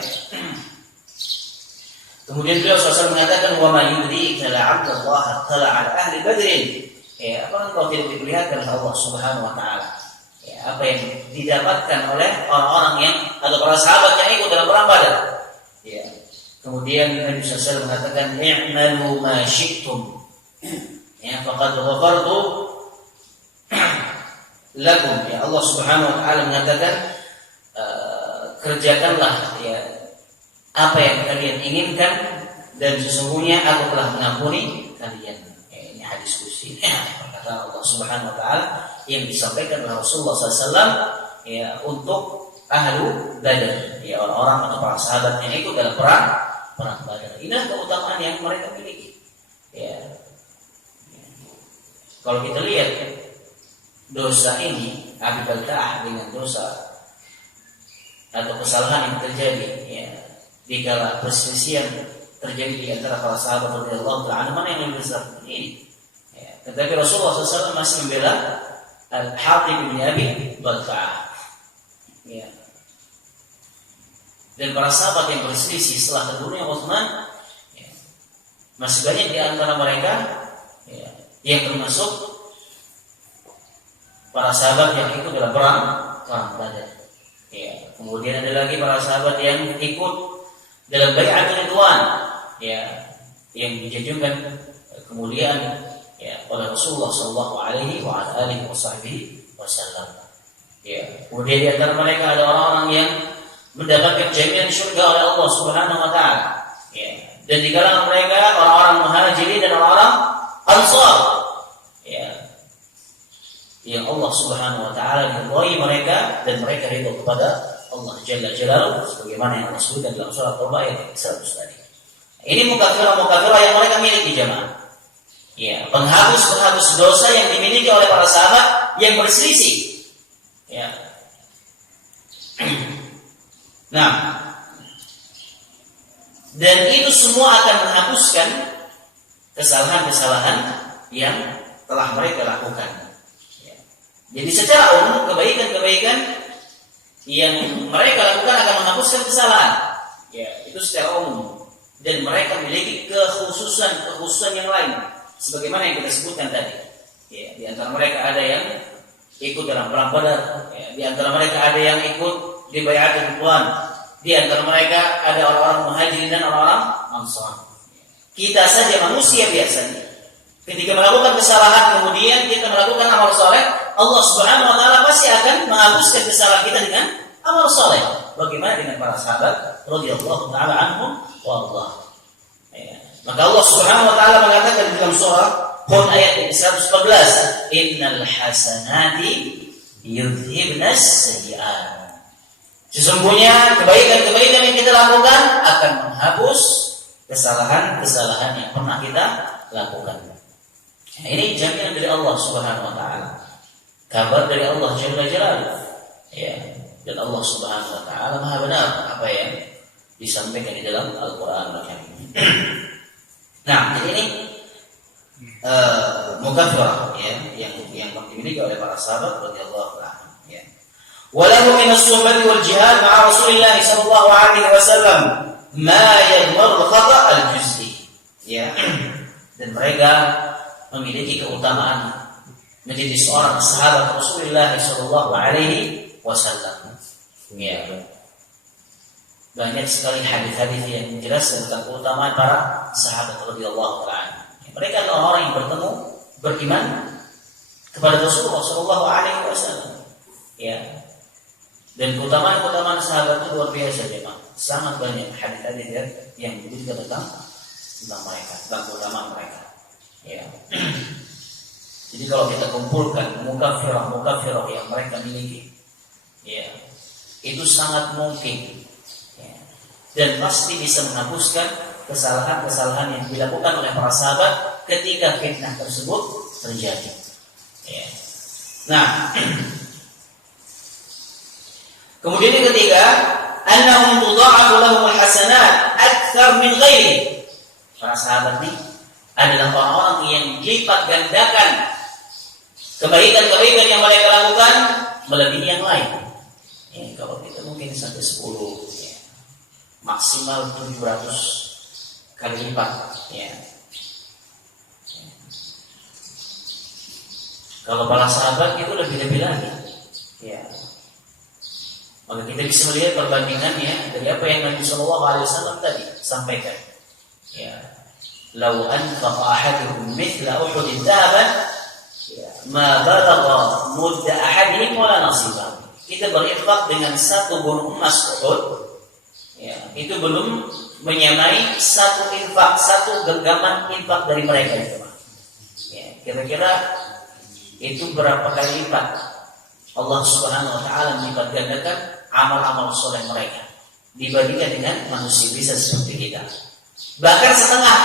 Kemudian beliau SAW mengatakan, wa ma yudrika la'alla Allah tala 'ala ahli Badrin. Ya, apa engkau tidak diperlihatkan oleh Allah Subhanahu wa taala? Ya, apa yang didapatkan oleh orang-orang yang atau para sahabat yang ikut dalam perang Badar. Ya. Kemudian Nabi SAW mengatakan, i'malu ma syi'tum. Ya, faqad ghafartu lakum. Ya, Allah Subhanahu wa taala mengatakan, kerjakanlah ya apa yang kalian inginkan dan sesungguhnya aku telah mengampuni kalian. Ya, ini hadis qudsi perkataan Allah Subhanahu wa taala yang disampaikan oleh Rasulullah SAW ya untuk ahlu Badar, ya orang-orang atau para sahabat yang ikut dalam perang Badar. Inilah keutamaan yang mereka miliki. Ya. Kalau kita lihat dosa ini, Abi Balta'ah dengan dosa atau kesalahan yang terjadi, ya, dikala perselisihan terjadi di antara para sahabat radhiyallahu ta'ala anhum, mana yang lebih besar ini? Ya. Tetapi Rasulullah SAW masih membela Al-Hatib bin Abi Balta'ah. Ya. Dan para sahabat yang berselisih setelah terbunuhnya Utsman, ya, masih banyak di antara mereka ya, yang termasuk para sahabat yang ikut dalam perang Badar. Ya, kemudian ada lagi para sahabat yang ikut dalam bai'atul ridwan, ya, yang dijanjikan kemuliaan ya oleh Rasulullah sallallahu alaihi wasallam. Ya, kemudian di antara mereka ada orang-orang yang mendapatkan jaminan surga oleh Allah Subhanahu wa taala. Ya, dan di kalangan mereka orang-orang Muhajirin dan orang-orang Ansar. Ya. Yang Allah Subhanahu wa taala meridhai mereka dan mereka ridha kepada Allah Jalla Jalaluhu sebagaimana yang Allah sebutkan dalam surah Taubah ayat 100 tadi. Ini mukafirah yang mereka miliki jemaah. Ya, penghapus dosa yang dimiliki oleh para sahabat yang berselisih. Ya. Nah, dan itu semua akan menghapuskan kesalahan-kesalahan yang telah mereka lakukan. Ya. Jadi secara umum kebaikan-kebaikan yang mereka lakukan akan menghapuskan kesalahan. Ya, itu secara umum. Dan mereka memiliki kekhususan yang lain, sebagaimana yang kita sebutkan tadi. Ya, di antara mereka ada yang ikut dalam perang Badar. Ya, di antara mereka ada yang ikut di bai'atul ridwan. Di antara mereka ada orang-orang Muhajirin dan orang-orang Ansar. Kita saja manusia biasanya, ketika melakukan kesalahan kemudian kita melakukan amal saleh, Allah Subhanahu wa taala pasti akan menghapuskan kesalahan kita dengan amal saleh. Bagaimana dengan para sahabat radhiyallahu taala anhum wa Allah. Ya. Maka Allah Subhanahu wa taala mengatakan di dalam surah Hud ayat 114, "Innal hasanati yudhibnas sayyi'at." Sesungguhnya kebaikan-kebaikan yang kita lakukan akan menghapus kesalahan-kesalahan yang pernah kita lakukan. Nah, ini jaminan dari Allah Subhanahu wa taala. Kabar dari Allah Jalla Jalaluhu. Ya, dan Allah Subhanahu wa taala Maha benar apa yang disampaikan di dalam Al-Qur'an Al-Karim. Nah, ini mukafirah ya yang dimiliki oleh para sahabat radhiyallahu anhum ya. Walahu min as-suhbati wal jihad ma'a Rasulillah sallallahu alaihi wasallam ma yadhmur al-khata' al-juz'i. Ya. Dan mereka memiliki keutamaan menjadi seorang sahabat Rasulullah sallallahu alaihi wasallam. Ya. Banyak sekali hadis-hadis yang menjelaskan tentang keutamaan para sahabat radhiyallahu anhum. Mereka adalah orang yang bertemu beriman kepada Rasulullah sallallahu alaihi wasallam. Ya. Dan keutamaan sahabat itu luar biasa jemaah. Sangat banyak hadis-hadis yang menyebutkan tentang mereka, tentang keutamaan mereka. Ya. Jadi kalau kita kumpulkan mukafirah yang mereka miliki, ya, itu sangat mungkin, ya, dan pasti bisa menghapuskan kesalahan-kesalahan yang dilakukan oleh para sahabat ketika fitnah tersebut terjadi. Ya. Nah. Kemudian yang ketiga, annahum tudha'afu lahumul hasanat aktsar min ghairi. Para sahabat ini adalah orang-orang yang dilipat gandakan kebaikan-kebaikan yang mereka lakukan melebihi yang lain. Ya, kalau kita mungkin sampai 10, ya, maksimal 700 kali lipat. Ya. Kalau para sahabat itu lebih-lebih lagi. Ya. Maka kita bisa melihat perbandingannya dari apa yang Nabi Shallallahu Alaihi Wasallam tadi sampaikan. Ya, lau anfaqa ahadukum mithla Uhudin dhahaban, ma balagha mudda ahadihim wala nasiba. Kita berinfak dengan satu gunung emas Uhud, ya, itu belum menyamai satu genggaman infak dari mereka itu. Ya, kira-kira itu berapa kali lipat Allah Subhanahu Wa Taala melipat gandakan amal-amal soleh mereka dibandingkan dengan manusia bisa seperti kita. Bahkan setengah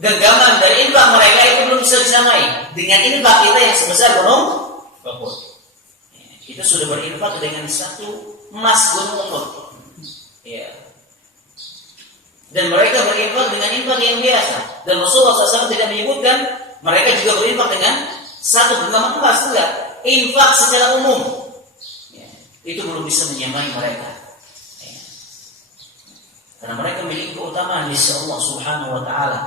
genggaman dari infak mereka itu belum bisa disamai dengan infak kita yang sebesar gunung Uhud. Kita sudah berinfak dengan satu emas gunung Uhud. Ya. Dan mereka berinfak dengan infak yang biasa. Dan Rasulullah SAW tidak menyebutkan mereka juga berinfak dengan satu genggaman emas, enggak. Infak secara umum. Itu belum bisa menyamai mereka. Karena mereka memiliki keutamaan di sisi Allah Subhanahu wa taala.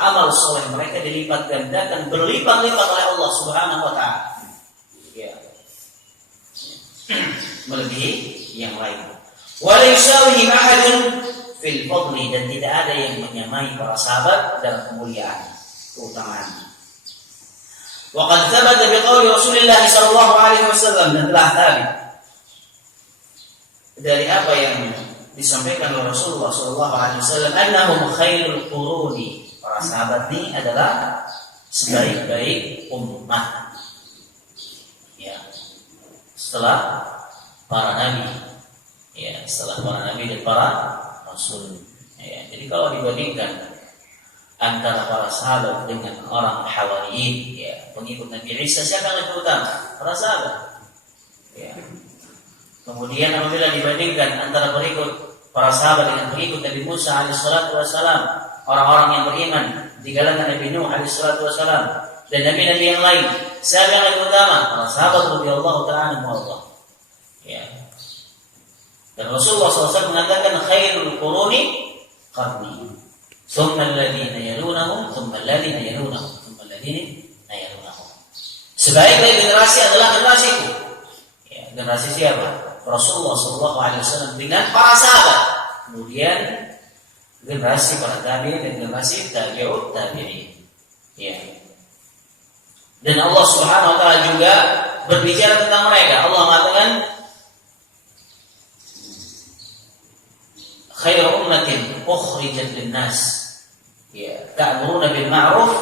Amal soleh mereka dilipat gandakan berlipat-lipat oleh Allah Subhanahu wa taala. Ya. Melebihi yang lain. Wa la yusawihi ahadun fil fadli, dan tidak ada yang menyamai para sahabat dalam kemuliaan, keutamaan. Wa qad thabata bi qouli Rasulillah sallallahu alaihi wasallam, dan telah tadi dari apa yang disampaikan oleh Rasulullah sallallahu alaihi wasallam, annahum khairul quruni, para sahabat ini adalah sebaik-baik umat. Ya. Setelah para nabi, ya, setelah para nabi dan para rasul. Ya, jadi kalau dibandingkan antara para sahabat dengan orang Hawariyin, ya, pengikut Nabi Isa, siapa yang lebih utama? Para sahabat. Ya. Kemudian apabila dibandingkan antara pengikut para sahabat dengan pengikut Nabi Musa alaihissalatu wassalam, orang-orang yang beriman di kalangan Nabi Nuh alaihissalatu wassalam dan nabi-nabi yang lain, siapa yang lebih utama? Para sahabat radhiyallahu ta'ala anhum. Ya. Dan Rasulullah SAW mengatakan khairul quruni qarni, thumma alladhina yalunahum, thumma alladhina yalunahum, thumma alladhina yalunahum. Sebaik-baik generasi adalah generasiku. Ya, generasi siapa? Rasulullah SAW dengan para sahabat. Kemudian generasi para tabi'in dan generasi tabi'ut tabi'in. Ya. Dan Allah Subhanahu wa taala juga berbicara tentang mereka. Allah mengatakan khairu ummatin ukhrijat lin-nas, ya, ta'muruna bil ma'ruf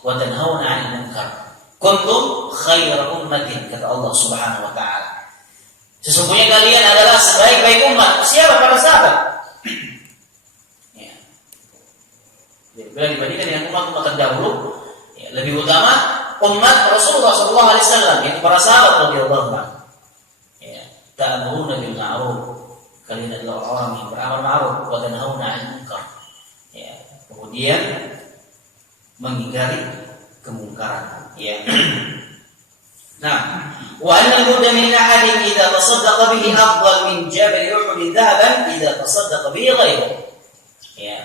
wa tanhauna 'anil munkar. Kuntum khairu ummatin, kata Allah Subhanahu wa taala. Sesungguhnya kalian adalah sebaik-baik umat. Siapa? Para sahabat. Ya. Bila dibandingkan dengan umat-umat terdahulu, ya, lebih utama umat Rasulullah sallallahu alaihi wasallam, yaitu para sahabat radhiyallahu anhum. Ya, ta'muruna bil ma'ruf, kalian adalah orang yang beramal ma'ruf wa tanhauna 'anil munkar. Ya, kemudian mengingkari kemungkaran. Ya. Nah, wa anna al-huda min ahadin idza tasaddaqa bihi afdal min jabal Uhud dhahaban idza tasaddaqa bihi ghairuhu. Ya.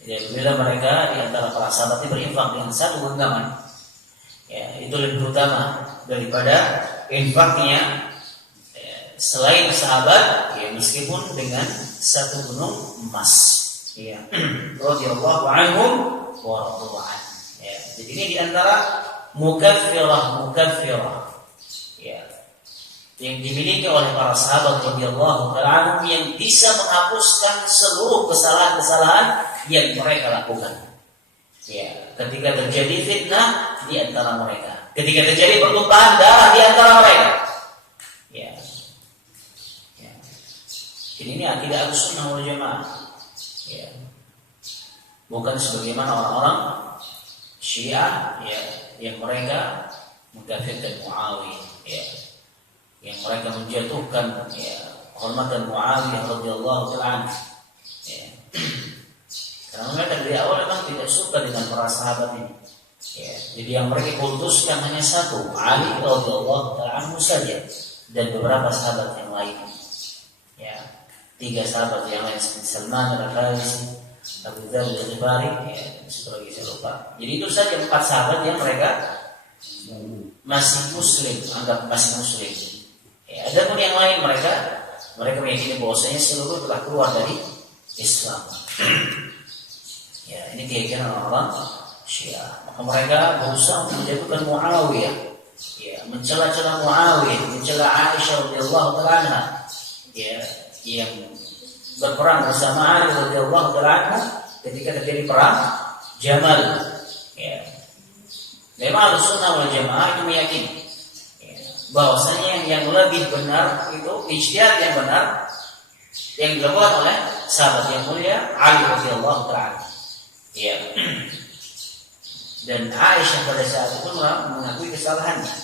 Jadi bila mereka di antara para sahabat berinfak dengan satu genggaman, ya, itu lebih utama daripada infaknya selain sahabat, ya, meskipun dengan satu gunung emas. Ya. Radhiyallahu anhum wa radwan. Ya. Jadi ini di antara mukaffirah, ya, yang dimiliki oleh para sahabat radhiyallahu anhum, yang bisa menghapuskan seluruh kesalahan-kesalahan yang mereka lakukan. Ya, ketika terjadi fitnah di antara mereka, ketika terjadi pertumpahan darah di antara mereka. Ya. Ya. Ini akidah Ahlussunnah wal Jamaah. Ya. Bukan sebagaimana orang-orang Syiah, ya, yang mereka mengkafirkan Muawiyah, ya, yang mereka menjatuhkan, ya, hormatan Muawiyah radhiyallahu ta'ala. Ya. Karena mereka dari awal memang tidak suka dengan para sahabat ini. Ya. Jadi yang mereka putuskan hanya satu, Ali radhiyallahu ta'ala saja, dan beberapa sahabat yang lain. Ya. 3 sahabat yang lain seperti Salman al-Farisi, Abu Dzar al-Ghifari, ya, seperti saya lupa. Jadi itu saja 4 sahabat yang mereka masih muslim, anggap masih muslim. Ya, ada pun yang lain mereka meyakini bahwasanya seluruh telah keluar dari Islam. Ya, ini keyakinan orang Syiah. Maka mereka berusaha untuk menjatuhkan Muawiyah, ya, mencela-cela Muawiyah, mencela Aisyah radhiyallahu ta'ala, ya, yang berperang bersama Ali radhiyallahu ta'ala ketika terjadi perang Jamal. Ya. Memang Ahlussunnah wal Jamaah itu meyakini, ya, bahwasanya yang lebih benar itu ijtihad yang benar yang dilakukan oleh sahabat yang mulia Ali radhiyallahu ta'ala. Ya. Dan Aisyah pada saat itu mengakui kesalahannya.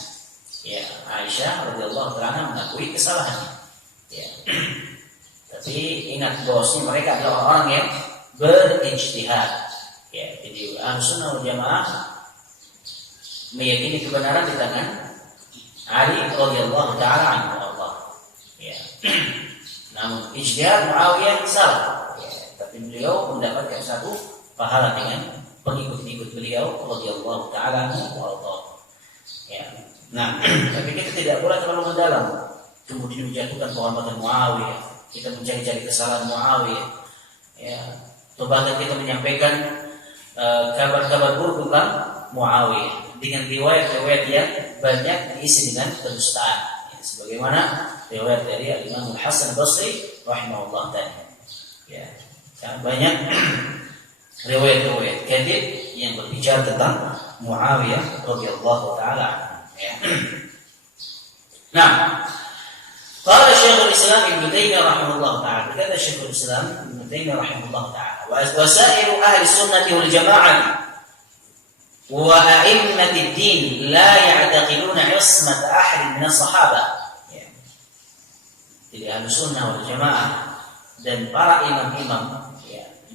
Ya, Aisyah radhiyallahu ta'ala mengakui kesalahannya. Ya. Tapi ingat bahwasanya mereka adalah orang yang berijtihad. Ya, jadi Ahlussunnah wal Jamaah meyakini kebenaran di tangan Ali radhiyallahu ta'ala anhu Allah. Ya. Namun ijtihad Muawiyah salah. Ya. beliau mendapatkan satu pahala dengan pengikut-pengikut beliau radhiyallahu ta'ala anhu wa radha. Ya. Nah, tapi kita tidak boleh terlalu mendalam kemudian menjatuhkan kehormatan Muawiyah, kita mencari-cari kesalahan Muawiyah. Ya, atau bahkan kita menyampaikan kabar-kabar buruk tentang Muawiyah dengan riwayat-riwayat yang banyak diisi dengan kedustaan. Ya, sebagaimana riwayat dari Imam Hasan Basri rahimahullah tadi. Ya, sangat banyak riwayat-riwayat kadzib yang berbicara tentang Muawiyah radhiyallahu taala. Ya. Nah, qala Syekhul Islam Ibnu Taimiyah rahimahullah taala, kata Syekhul Islam Ibnu Taimiyah rahimahullah taala, wa sa'iru ahli sunnati wal jamaah wa a'immati din la ya'taqiduna ismat ahad min as-sahabah. Jadi ahli sunnah wal jamaah dan para imam-imam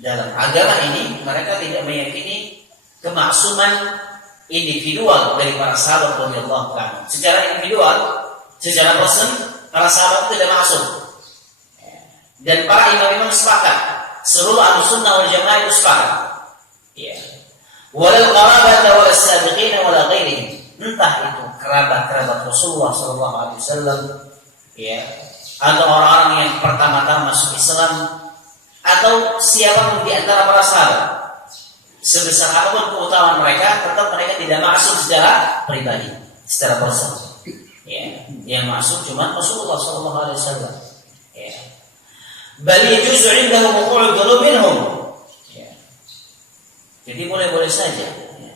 dalam agama ini mereka tidak meyakini kemaksuman individual dari para sahabat radhiyallahu anhum. Secara individual, secara person, para sahabat itu tidak maksum. Dan para imam-imam sepakat, seluruh ahli sunnah wal jamaah itu sepakat. Ya. Walal qarabata wal sabiqin wala ghairihim. Entah itu kerabat-kerabat Rasulullah sallallahu alaihi wasallam, ya, atau orang-orang yang pertama-tama masuk Islam, atau siapapun di antara para sahabat, sebesar apapun keutamaan mereka, tetap mereka tidak maksum secara pribadi, secara personal. Ya, yang maksum cuma Rasulullah sallallahu alaihi wasallam. Ya. Bal yajuzu 'indahu wuqu'u dhunub minhum. Ya. Jadi boleh-boleh saja ya,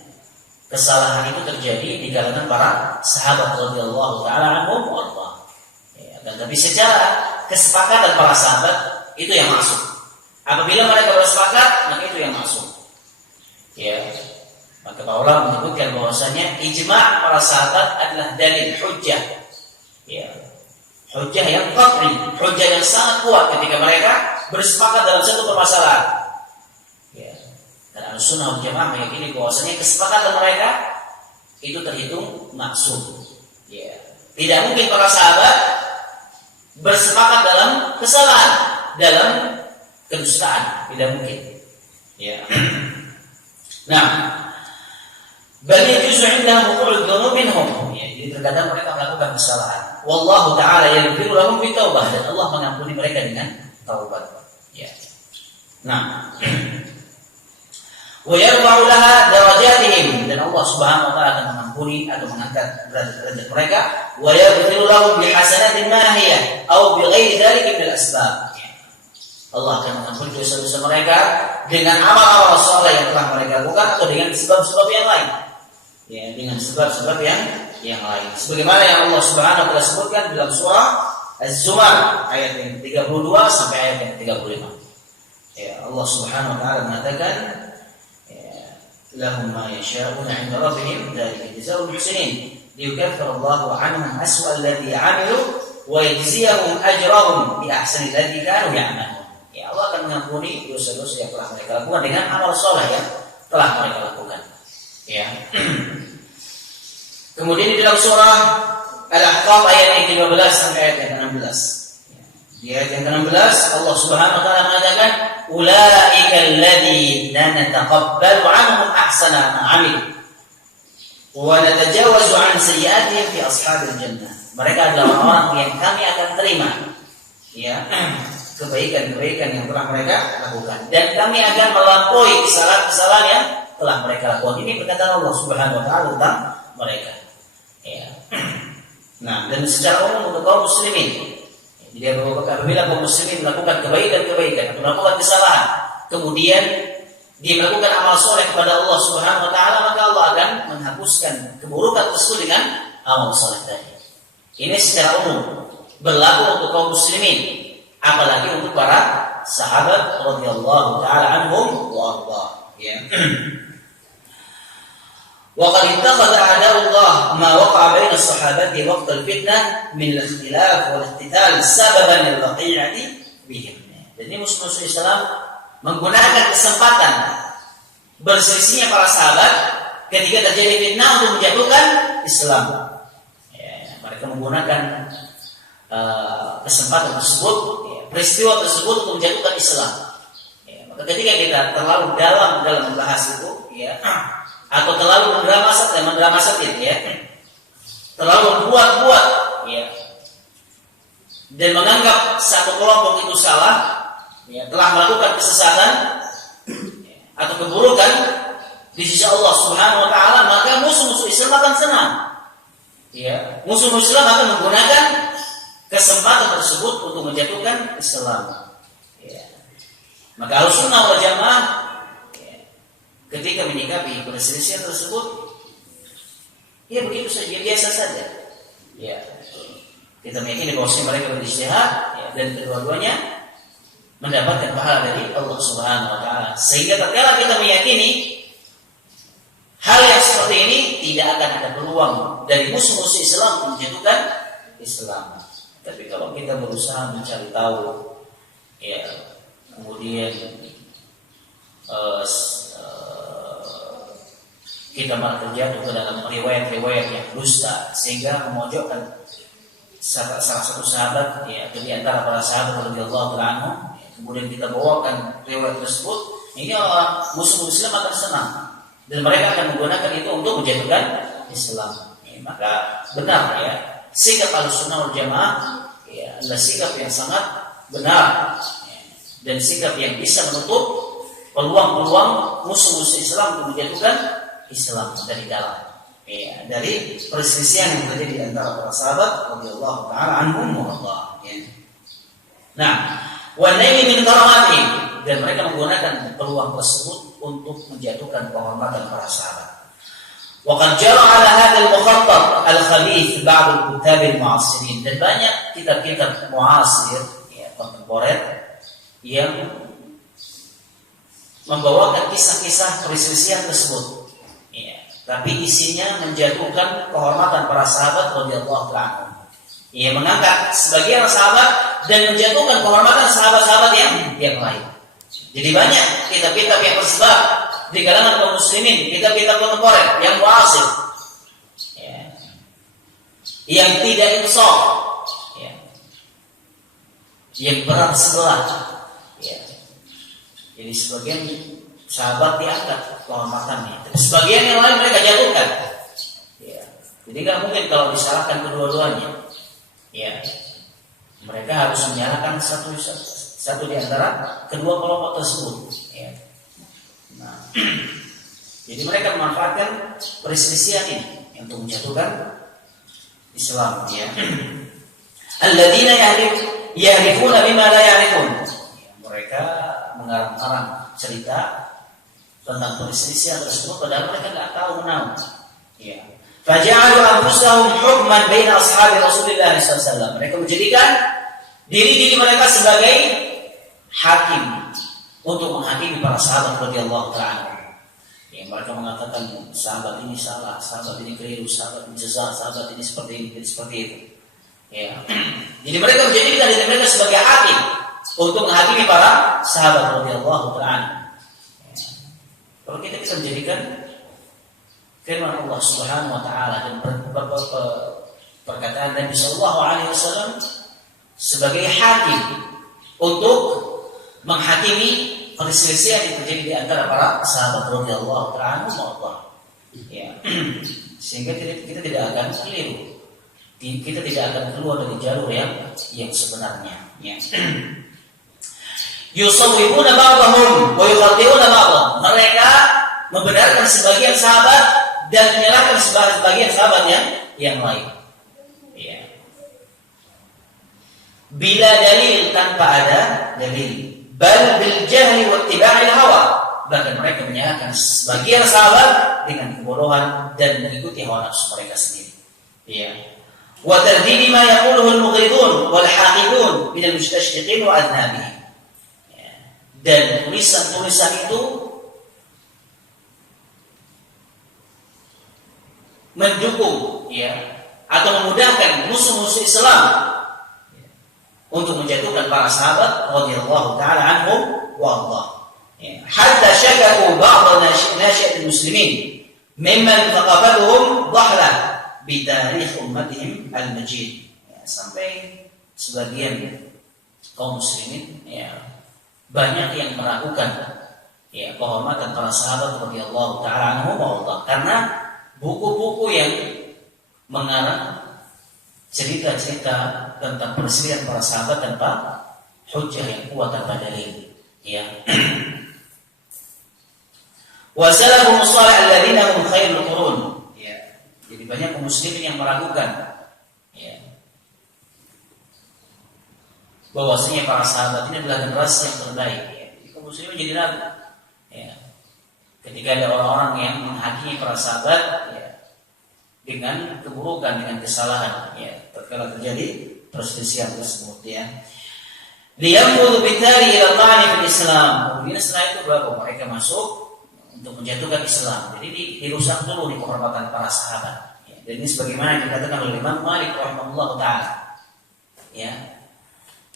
kesalahan itu terjadi di kalangan para sahabat radhiyallahu taala anhum wa ya, dan tapi secara kesepakatan para sahabat itu yang maksum. Apabila mereka bersepakat, maka itu yang maksum. Ya, maka para ulama menyebutkan bahwasanya ijma' para sahabat adalah dalil hujjah. Ya, hujjah yang qat'i, hujjah yang sangat kuat ketika mereka bersepakat dalam satu permasalahan. Ya, dan Ahlussunnah wal Jamaah meyakini bahwasanya kesepakatan mereka itu terhitung maksum. Ya, tidak mungkin para sahabat bersepakat dalam kesalahan, dalam kedustaan, tidak mungkin. Ya. Nah, bal yajuzu 'indahum wuqu'u dhunub minhum. Ya, jadi terkadang mereka melakukan kesalahan. Wallahu taala yaghfiru lahum bitaubah, dan Allah mengampuni mereka dengan taubat. Ya. Nah, wa yarfa'u laha darajatihim, dan Allah Subhanahu wa taala akan mengampuni atau mengangkat derajat mereka. Wa yaghfiru lahum bihasanatin mahiyah aw bighairi dzalika min al-asbab. Allah akan mengampuni dosa-dosa mereka dengan amal-amal saleh yang telah mereka lakukan atau dengan sebab-sebab yang lain. Ya, dengan sebab-sebab yang lain. Sebagaimana yang Allah Subhanahu wa taala sebutkan dalam surah Az-Zumar ayat yang 32 sampai ayat yang 35. Ya, Allah Subhanahu wa taala mengatakan, ya, lahum ma yasha'una 'inda rabbihim dzalika jazaa'ul muhsinin liyukaffira Allahu 'anhum aswa alladhi 'amilu wa yajziyahum ajrahum bi ahsani alladhi kanu ya'malun. Ya, Allah akan mengampuni dosa-dosa yang telah mereka lakukan dengan amal soleh yang telah mereka lakukan. Ya. Kemudian di dalam surah Al-Ahqaf ayat yang 15 sampai ayat yang 16. Ya. Di ayat yang 16 Allah Subhanahu wa taala mengatakan, "Ulaika alladziina nataqabbalu 'anhum ahsana ma 'amilu wa natajawazu 'an sayyi'atihim fi ashabil jannah." Mereka adalah orang yang kami akan terima, ya, kebaikan-kebaikan yang telah mereka lakukan, dan kami akan melampaui kesalahan-kesalahan yang telah mereka lakukan. Ini perkataan Allah Subhanahu wa taala tentang mereka. Ya. Nah, dan secara umum untuk kaum muslimin, jadi apabila kaum muslimin melakukan kebaikan-kebaikan atau melakukan kesalahan, kemudian dia melakukan amal soleh kepada Allah Subhanahu wa taala, maka Allah akan menghapuskan keburukan tersebut dengan amal soleh tadi. Ini secara umum berlaku untuk kaum muslimin, apalagi untuk para sahabat radhiyallahu taala anhum wa arda. Ya. Wa qad ittakhadha a'da'ullah ma waqa'a baina as-sahabati waqt al-fitnah min al-ikhtilaf wal iqtital sababan lil waqi'ati bihim. Jadi musuh-musuh Islam menggunakan kesempatan berselisihnya para sahabat ketika terjadi fitnah untuk menjatuhkan Islam. Ya, mereka menggunakan kesempatan tersebut, ya, peristiwa tersebut untuk menjatuhkan Islam. Ya, Maka ketika kita terlalu dalam membahas itu, ya, atau terlalu mendramatisir, ya, terlalu buat-buat, ya, dan menganggap satu kelompok itu salah, ya, telah melakukan kesesatan, ya, atau keburukan di sisi Allah Subhanahu wa taala, maka musuh-musuh Islam akan senang. Ya, musuh-musuh Islam akan menggunakan kesempatan tersebut untuk menjatuhkan Islam. Ya. Maka Ahlussunnah wal Jamaah, ya, ketika menyikapi perselisihan tersebut, ya begitu saja, biasa saja. Ya. Kita meyakini bahwa mereka berijtihad, ya, dan kedua-duanya mendapatkan pahala dari Allah Subhanahu wa taala. Sehingga tatkala kita meyakini hal yang seperti ini, tidak akan ada peluang dari musuh-musuh Islam untuk menjatuhkan Islam. Tapi kalau kita berusaha mencari tahu, ya, kemudian kita malah terjatuh ke dalam riwayat-riwayat yang dusta, sehingga memojokkan salah satu sahabat, ya, di antara para sahabat radhiyallahu anhu, ya, kemudian kita bawakan riwayat tersebut, ini orang musuh Islam akan senang dan mereka akan menggunakan itu untuk menjatuhkan Islam. Ya, maka benar, ya, sikap Ahlussunnah wal Jamaah, ya, adalah sikap yang sangat benar, ya, dan sikap yang bisa menutup peluang-peluang musuh-musuh Islam untuk menjatuhkan Islam dari dalam, ya, dari perselisihan yang terjadi di antara para sahabat radhiyallahu taala anhum wa ya. Nah, wa naimi min karamatihim, dan mereka menggunakan peluang tersebut untuk menjatuhkan kehormatan para sahabat. Wa qad jara ala hadzal mukhattab al-khabith ba'd al-kitab al-mu'asirin, dan banyak kitab-kitab mu'asir, ya, kontemporer, yang membawakan kisah-kisah perselisihan tersebut. Tapi isinya menjatuhkan kehormatan para sahabat radhiyallahu anhum. Ia mengangkat sebagian sahabat dan menjatuhkan kehormatan sahabat-sahabat yang lain. Jadi banyak kitab-kitab yang tersebar di kalangan kaum muslimin, kitab-kitab kontemporer yang muasir, ya, yang tidak insaf, ya, yang berat sebelah, ya. Jadi sebagian sahabat diangkat kehormatannya, tapi sebagian yang lain mereka jatuhkan. Ya. Jadi nggak mungkin kalau disalahkan kedua-duanya. Ya. Mereka harus menyalahkan satu di antara kedua kelompok tersebut. Ya. Nah, jadi mereka memanfaatkan perselisihan ini untuk menjatuhkan Islam. Ya. Alladzina yahrifuna bima la ya'rifun. Mereka mengarang-arang cerita tentang perselisihan tersebut padahal mereka tidak tahu menahu. Ya. Faja'alu anfusahum hukman baina ashabi Rasulillah sallallahu alaihi wasallam. Mereka menjadikan diri mereka sebagai hakim untuk menghakimi para sahabat radhiyallahu ta'ala. Ya, mereka mengatakan sahabat ini salah, sahabat ini keliru, sahabat ini sesat, sahabat ini seperti ini, seperti itu. Ya. Jadi mereka menjadikan diri mereka sebagai hakim untuk menghakimi para sahabat radhiyallahu ta'ala. Kalau kita bisa menjadikan firman Allah Subhanahu wa taala dan perkataan Nabi sallallahu alaihi wasallam sebagai hakim untuk menghakimi perselisihan yang terjadi di antara para sahabat radhiyallahu ta'ala anhum, ya. Sehingga kita tidak akan keliru. Kita tidak akan keluar dari jalur yang sebenarnya, ya. Yusawwibuna ba'dahum wa yukhati'una ba'dahum. Mereka membenarkan sebagian sahabat dan menyalahkan sebagian sahabat yang lain. Ya. Bila dalil, tanpa ada dalil. Bal bil jahli wa ittiba'il hawa. Bahkan mereka menyalahkan sebagian sahabat dengan kebodohan dan mengikuti hawa nafsu mereka sendiri. Ya. Wa tardidi ma yaquluhu al-mughridun wal haqidun min al-mustashriqin wa adnabihim. Dan tulisan-tulisan itu mendukung, ya, atau memudahkan musuh-musuh Islam, ya, untuk menjatuhkan para sahabat radhiyallahu ta'ala anhum wa Allah. Ya. Hatta syakaku ba'd nasyiatil muslimin mimman faqafatuhum dhahla bi tarikh ummatihim al-majid. Ya, sampai sebagian kaum muslimin, ya, banyak yang meragukan ya kehormatan para sahabat radhiyallahu taala anhum karena buku-buku yang mengarang cerita-cerita tentang perselisihan para sahabat tanpa hujjah yang kuat tanpa dalil ya. Wa salafun salih alladziina hum khairul qurun ya. Jadi banyak kaum muslimin yang meragukan ya bahwasanya para sahabat ini adalah generasi yang terbaik ya. Jadi kaum muslimin jadi ragu ya. Ketika ada orang-orang yang menghakimi para sahabat ya dengan keburukan, dengan kesalahan ya, tatkala terjadi perselisihan tersebut ya. Liyamudhu bitari ila ta'ani fil Islam. Kemudian setelah itu baru mereka masuk untuk menjatuhkan Islam. Jadi dirusak dulu nih kehormatan para sahabat. Ya, dan ini sebagaimana dikatakan oleh Imam Malik rahimahullah taala. Ya.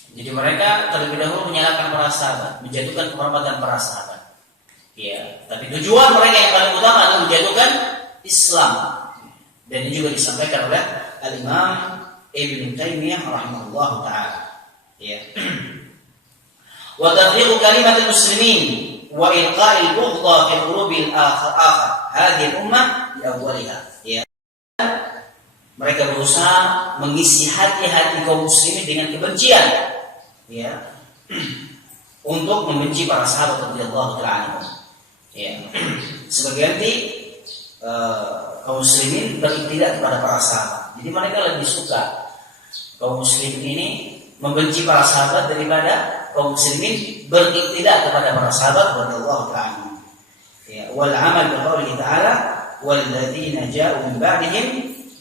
Jadi mereka terlebih dahulu menyalahkan para sahabat, menjatuhkan kehormatan para sahabat. Ya, tapi tujuan mereka yang paling utama adalah menjatuhkan Islam. Dan ini juga disampaikan oleh Al-Imam Ibn Taimiyah rahimahullah taala. Ya. Wa tafriqu kalimatul muslimin wa ilqa'il bughdha fi qulubil akhar hadhihi ummah di awwaliha ya. Mereka berusaha mengisi hati-hati kaum muslimin dengan kebencian ya untuk membenci para sahabat radhiyallahu ta'ala ya. Sebagai ganti kaum muslimin beriktidak kepada para sahabat. Jadi mereka lebih suka kaum muslimin ini membenci para sahabat daripada kaum muslimin beriktidak kepada para sahabat radhiyallahu ta'ala. Ya, wal amal bi qoulihi ta'ala wal ladzina ja'u min ba'dihim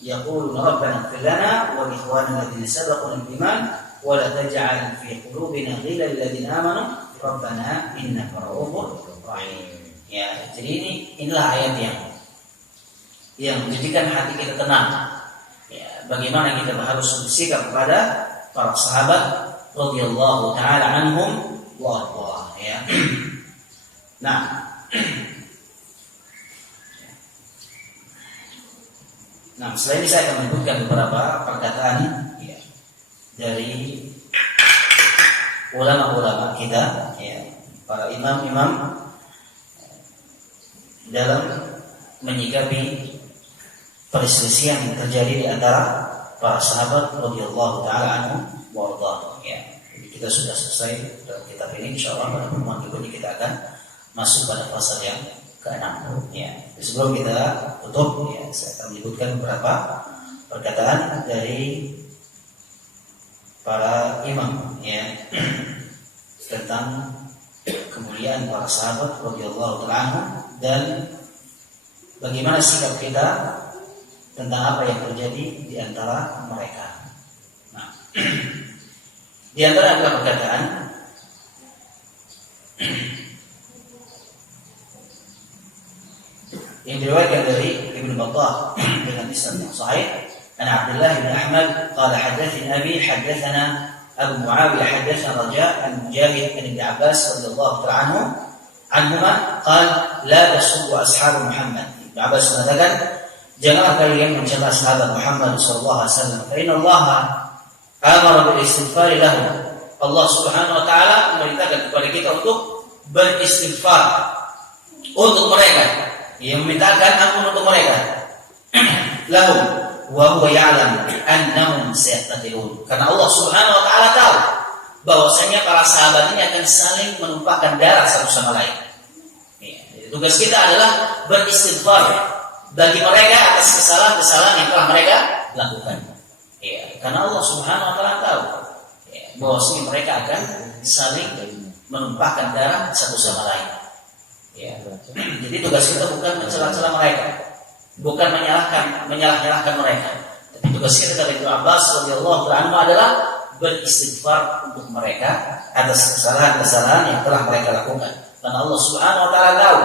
yaquluna rabbana ighfir lana wa li ikhwanina alladhina sabaquna bil iman wa la taj'al fi qulubina ghillan lil ladzina amanu rabbana innaka ra'ufur rahim. Ya, jadi inilah ayat yang menjadikan hati kita tenang. Ya, bagaimana kita harus bersikap kepada para sahabat radhiyallahu taala anhum wa radhiyallahu ya. Nah, setelah ini saya akan menyebutkan beberapa perkataan ya, dari ulama-ulama kita ya, para imam-imam dalam menyikapi perselisihan yang terjadi di antara para sahabat radhiyallahu taala anhum wa radhiyallahu ya. Jadi kita sudah selesai dalam kitab ini, insyaallah pada pertemuan berikutnya kita akan masuk pada pasal yang ke-6 ya. Sebelum kita tutup ya, saya akan menyebutkan beberapa perkataan dari para imam ya tentang kemuliaan para sahabat radhiyallahu taala anhum dan bagaimana sikap kita tentang apa yang terjadi di antara mereka. Nah, di antara perkataan yang diriwayatkan dari Ibnu Battah dengan isnad yang sahih, an Abdullah bin Ahmad qala hadatsana abi hadatsana Abu Muawiyah hadatsana Raja' an Mujahid bin Ibn Abbas radhiyallahu ta'ala anhuma qala la tasubbu ashab Muhammad. Ibnu Abbas mengatakan, janganlah kalian mencela sahabat Muhammad sallallahu alaihi wasallam. Fa inna Allah amara bil istighfar lahum. Allah Subhanahu wa taala memerintahkan kepada kita untuk beristighfar untuk mereka. Ia memintakan ampun untuk mereka. Lahum wa huwa ya'lam annahum sayaqtilun. Karena Allah Subhanahu wa taala tahu bahwasanya para sahabat ini akan saling menumpahkan darah satu sama lain. Ya, tugas kita adalah beristighfar bagi mereka atas kesalahan-kesalahan yang telah mereka lakukan. Ya, karena Allah Subhanahu wa taala tahu ya, bahwasanya mereka akan saling menumpahkan darah satu sama lain. Ya. Jadi tugas kita bukan mencela-cela mereka, bukan menyalah-nyalahkan mereka. Tapi tugas kita dari Ibnu Abbas radhiyallahu anhu adalah beristighfar untuk mereka atas kesalahan-kesalahan yang telah mereka lakukan. Karena Allah Subhanahu wa taala tahu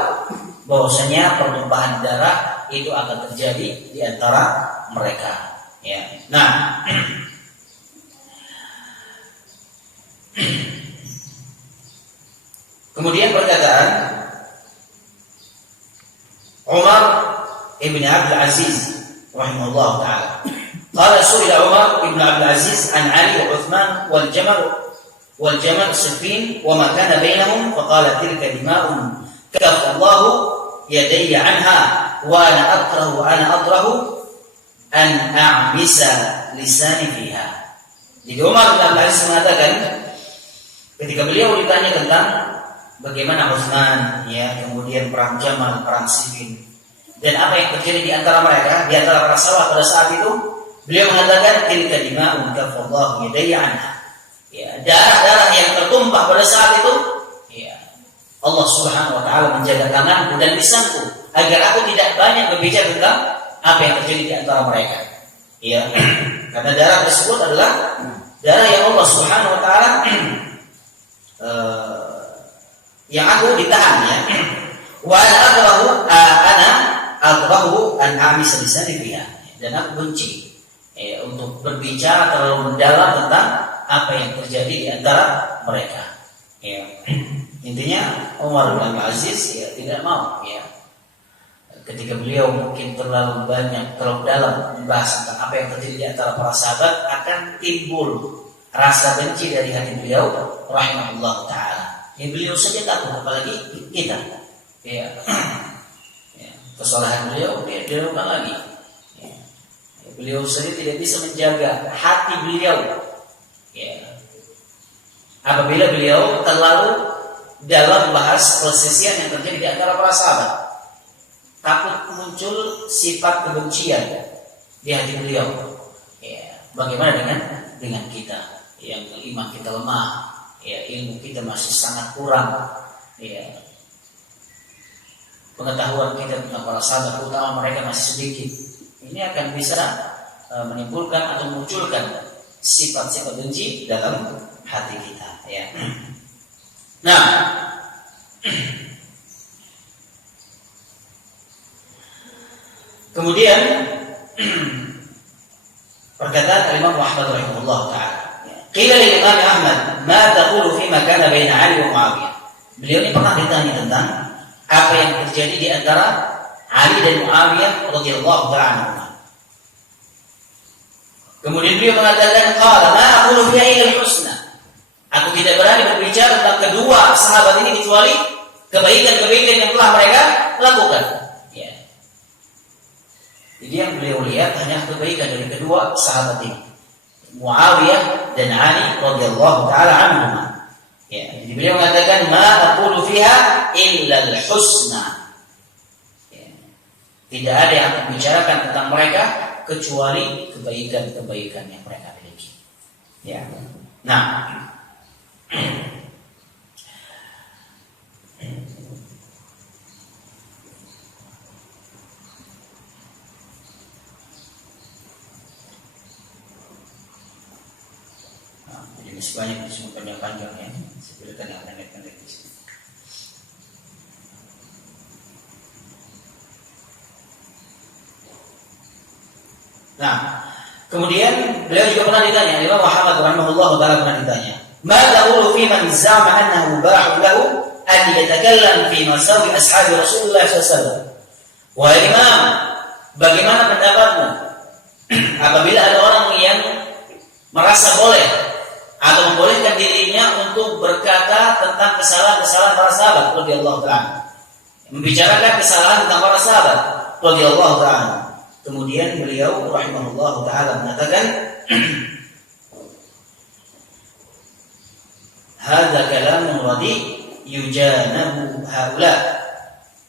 bahwasanya pertumpahan darah itu akan terjadi di antara mereka. Ya. Nah, kemudian perkataan Umar ibn Abdul Aziz rahimahullah ta'ala. Qala su'ila Umar ibn Abdul Aziz an Ali wa Uthman wal Jamal wal jamal siffin wa ma kana bainahum faqala tilka dima'un kafallahu yadayya anha wa ana atrahu an a'misa lisani fiha. Jadi Umar bin Abdul Aziz mengatakan ketika beliau ditanya tentang bagaimana Utsman, ya, kemudian perang Jamal, perang Siffin, dan apa yang terjadi di antara mereka, di antara para sahabat pada saat itu, beliau mengatakan tilka dima'un kafallahu yadayya anha. Ya, darah-darah yang tertumpah pada saat itu, ya, Allah Subhanahu wa taala menjaga tanganku dan lisanku agar aku tidak banyak berbicara tentang apa yang terjadi di antara mereka. Ya, karena darah tersebut adalah darah yang Allah Subhanahu wa taala yang aku ditahan, ya. Wa ana adrahu an amis lisani biha. Dan aku benci untuk berbicara terlalu mendalam tentang apa yang terjadi di antara mereka. Ya. Intinya Umar bin Abdul Aziz, ya, tidak mau, ya. Ketika beliau mungkin terlalu banyak, terlalu dalam membahas tentang apa yang terjadi di antara para sahabat, akan timbul rasa benci dari hati beliau rahimahullah ta'ala. Ya, beliau saja takut, apalagi kita. Ya. Ya. Kesalahan beliau dia dilakukan lagi. Ya. Beliau sendiri tidak bisa menjaga hati beliau. Ya. Apabila beliau terlalu dalam bahas persisian yang terjadi di antara para sahabat, takut muncul sifat kebencian di hati beliau. Ya. Bagaimana dengan kita yang iman kita lemah, ya, ilmu kita masih sangat kurang, ya, pengetahuan kita tentang para sahabat, terutama mereka masih sedikit. Ini akan bisa menimbulkan atau munculkan sifat-sifat benci dalam hati kita, ya. Nah, kemudian perkataan Imam Ahmad rahimahullah taala, qila li Imam Ahmad ma taqulu fi ma kana baina Ali wa Muawiyah. Beliau ini pernah ditanya tentang apa yang terjadi di antara Ali dan Muawiyah radhiyallahu ta'ala. Kemudian beliau mengatakan, qala ma aqulu fi illa al-husna. Aku tidak berani berbicara tentang kedua sahabat ini kecuali kebaikan-kebaikan yang telah mereka lakukan. Ya. Jadi yang beliau lihat hanya kebaikan dari kedua sahabat ini, Muawiyah dan Ali radhiyallahu ta'ala anhuma. Ya, jadi beliau mengatakan ma aqulu fiha illa al-husna. Ya. Tidak ada yang aku bicarakan tentang mereka kecuali kebaikan-kebaikan yang mereka miliki. Ya. Nah, jadi sebanyak disebut panjang-panjang, ya. Sebutkan yang pendek-pendek di sini. Nah, kemudian beliau juga pernah ditanya, Imam Muhammad rahimahullah taala pernah ditanya, "Ma taqulu fi man za'ama annahu ba'u lahu an yatakallam fi masawi ashabi Rasulullah sallallahu alaihi wasallam?" Wahai Imam, bagaimana pendapatmu apabila ada orang yang merasa boleh atau membolehkan dirinya untuk berkata tentang kesalahan-kesalahan para sahabat radhiyallahu ta'ala, membicarakan kesalahan tentang para sahabat radhiyallahu ta'ala. Kemudian beliau rahimahullah ta'ala mengatakan, hadza kalamun radi yujanabu haula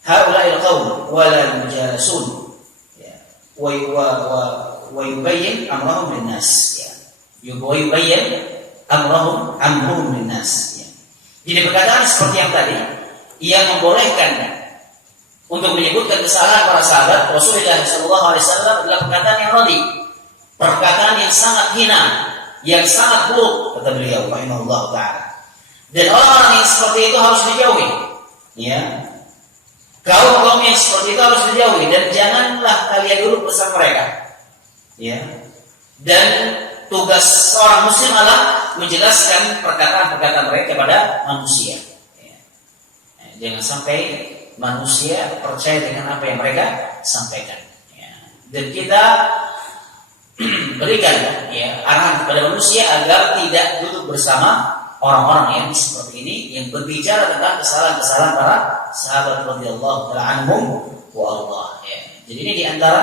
al-qaum wa la yujalasun, ya, wa yubayyin amrahum lin-nas, ya, yubayyin amrahum lin-nas, ya. Jadi perkataan seperti yang tadi yang membolehkan untuk menyebutkan kesalahan para sahabat Rasulullah SAW adalah perkataan yang radi, perkataan yang sangat hina, yang sangat buruk, kata beliau rahimahullah ta'ala. Dan orang-orang yang seperti itu harus dijauhi, ya. Kaum yang seperti itu harus dijauhi, dan janganlah kalian duduk bersama mereka, ya. Dan tugas seorang muslim adalah menjelaskan perkataan-perkataan mereka kepada manusia, ya. Jangan sampai manusia percaya dengan apa yang mereka sampaikan, ya. Dan kita berikan, ya, arahan kepada manusia agar tidak duduk bersama orang-orang yang seperti ini yang berbicara tentang kesalahan-kesalahan para sahabat radhiyallahu taala anhum wa Allah. Ya. Jadi ini di antara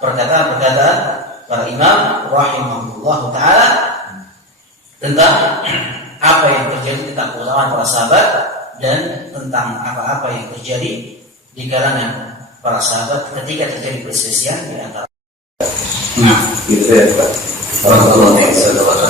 perkataan-perkataan para imam rahimahullah taala tentang apa yang terjadi tentang keutamaan para sahabat dan tentang apa-apa yang terjadi di kalangan para sahabat ketika terjadi perselisihan di antara. Nah, gitu ya Pak. Barakallahu fiik.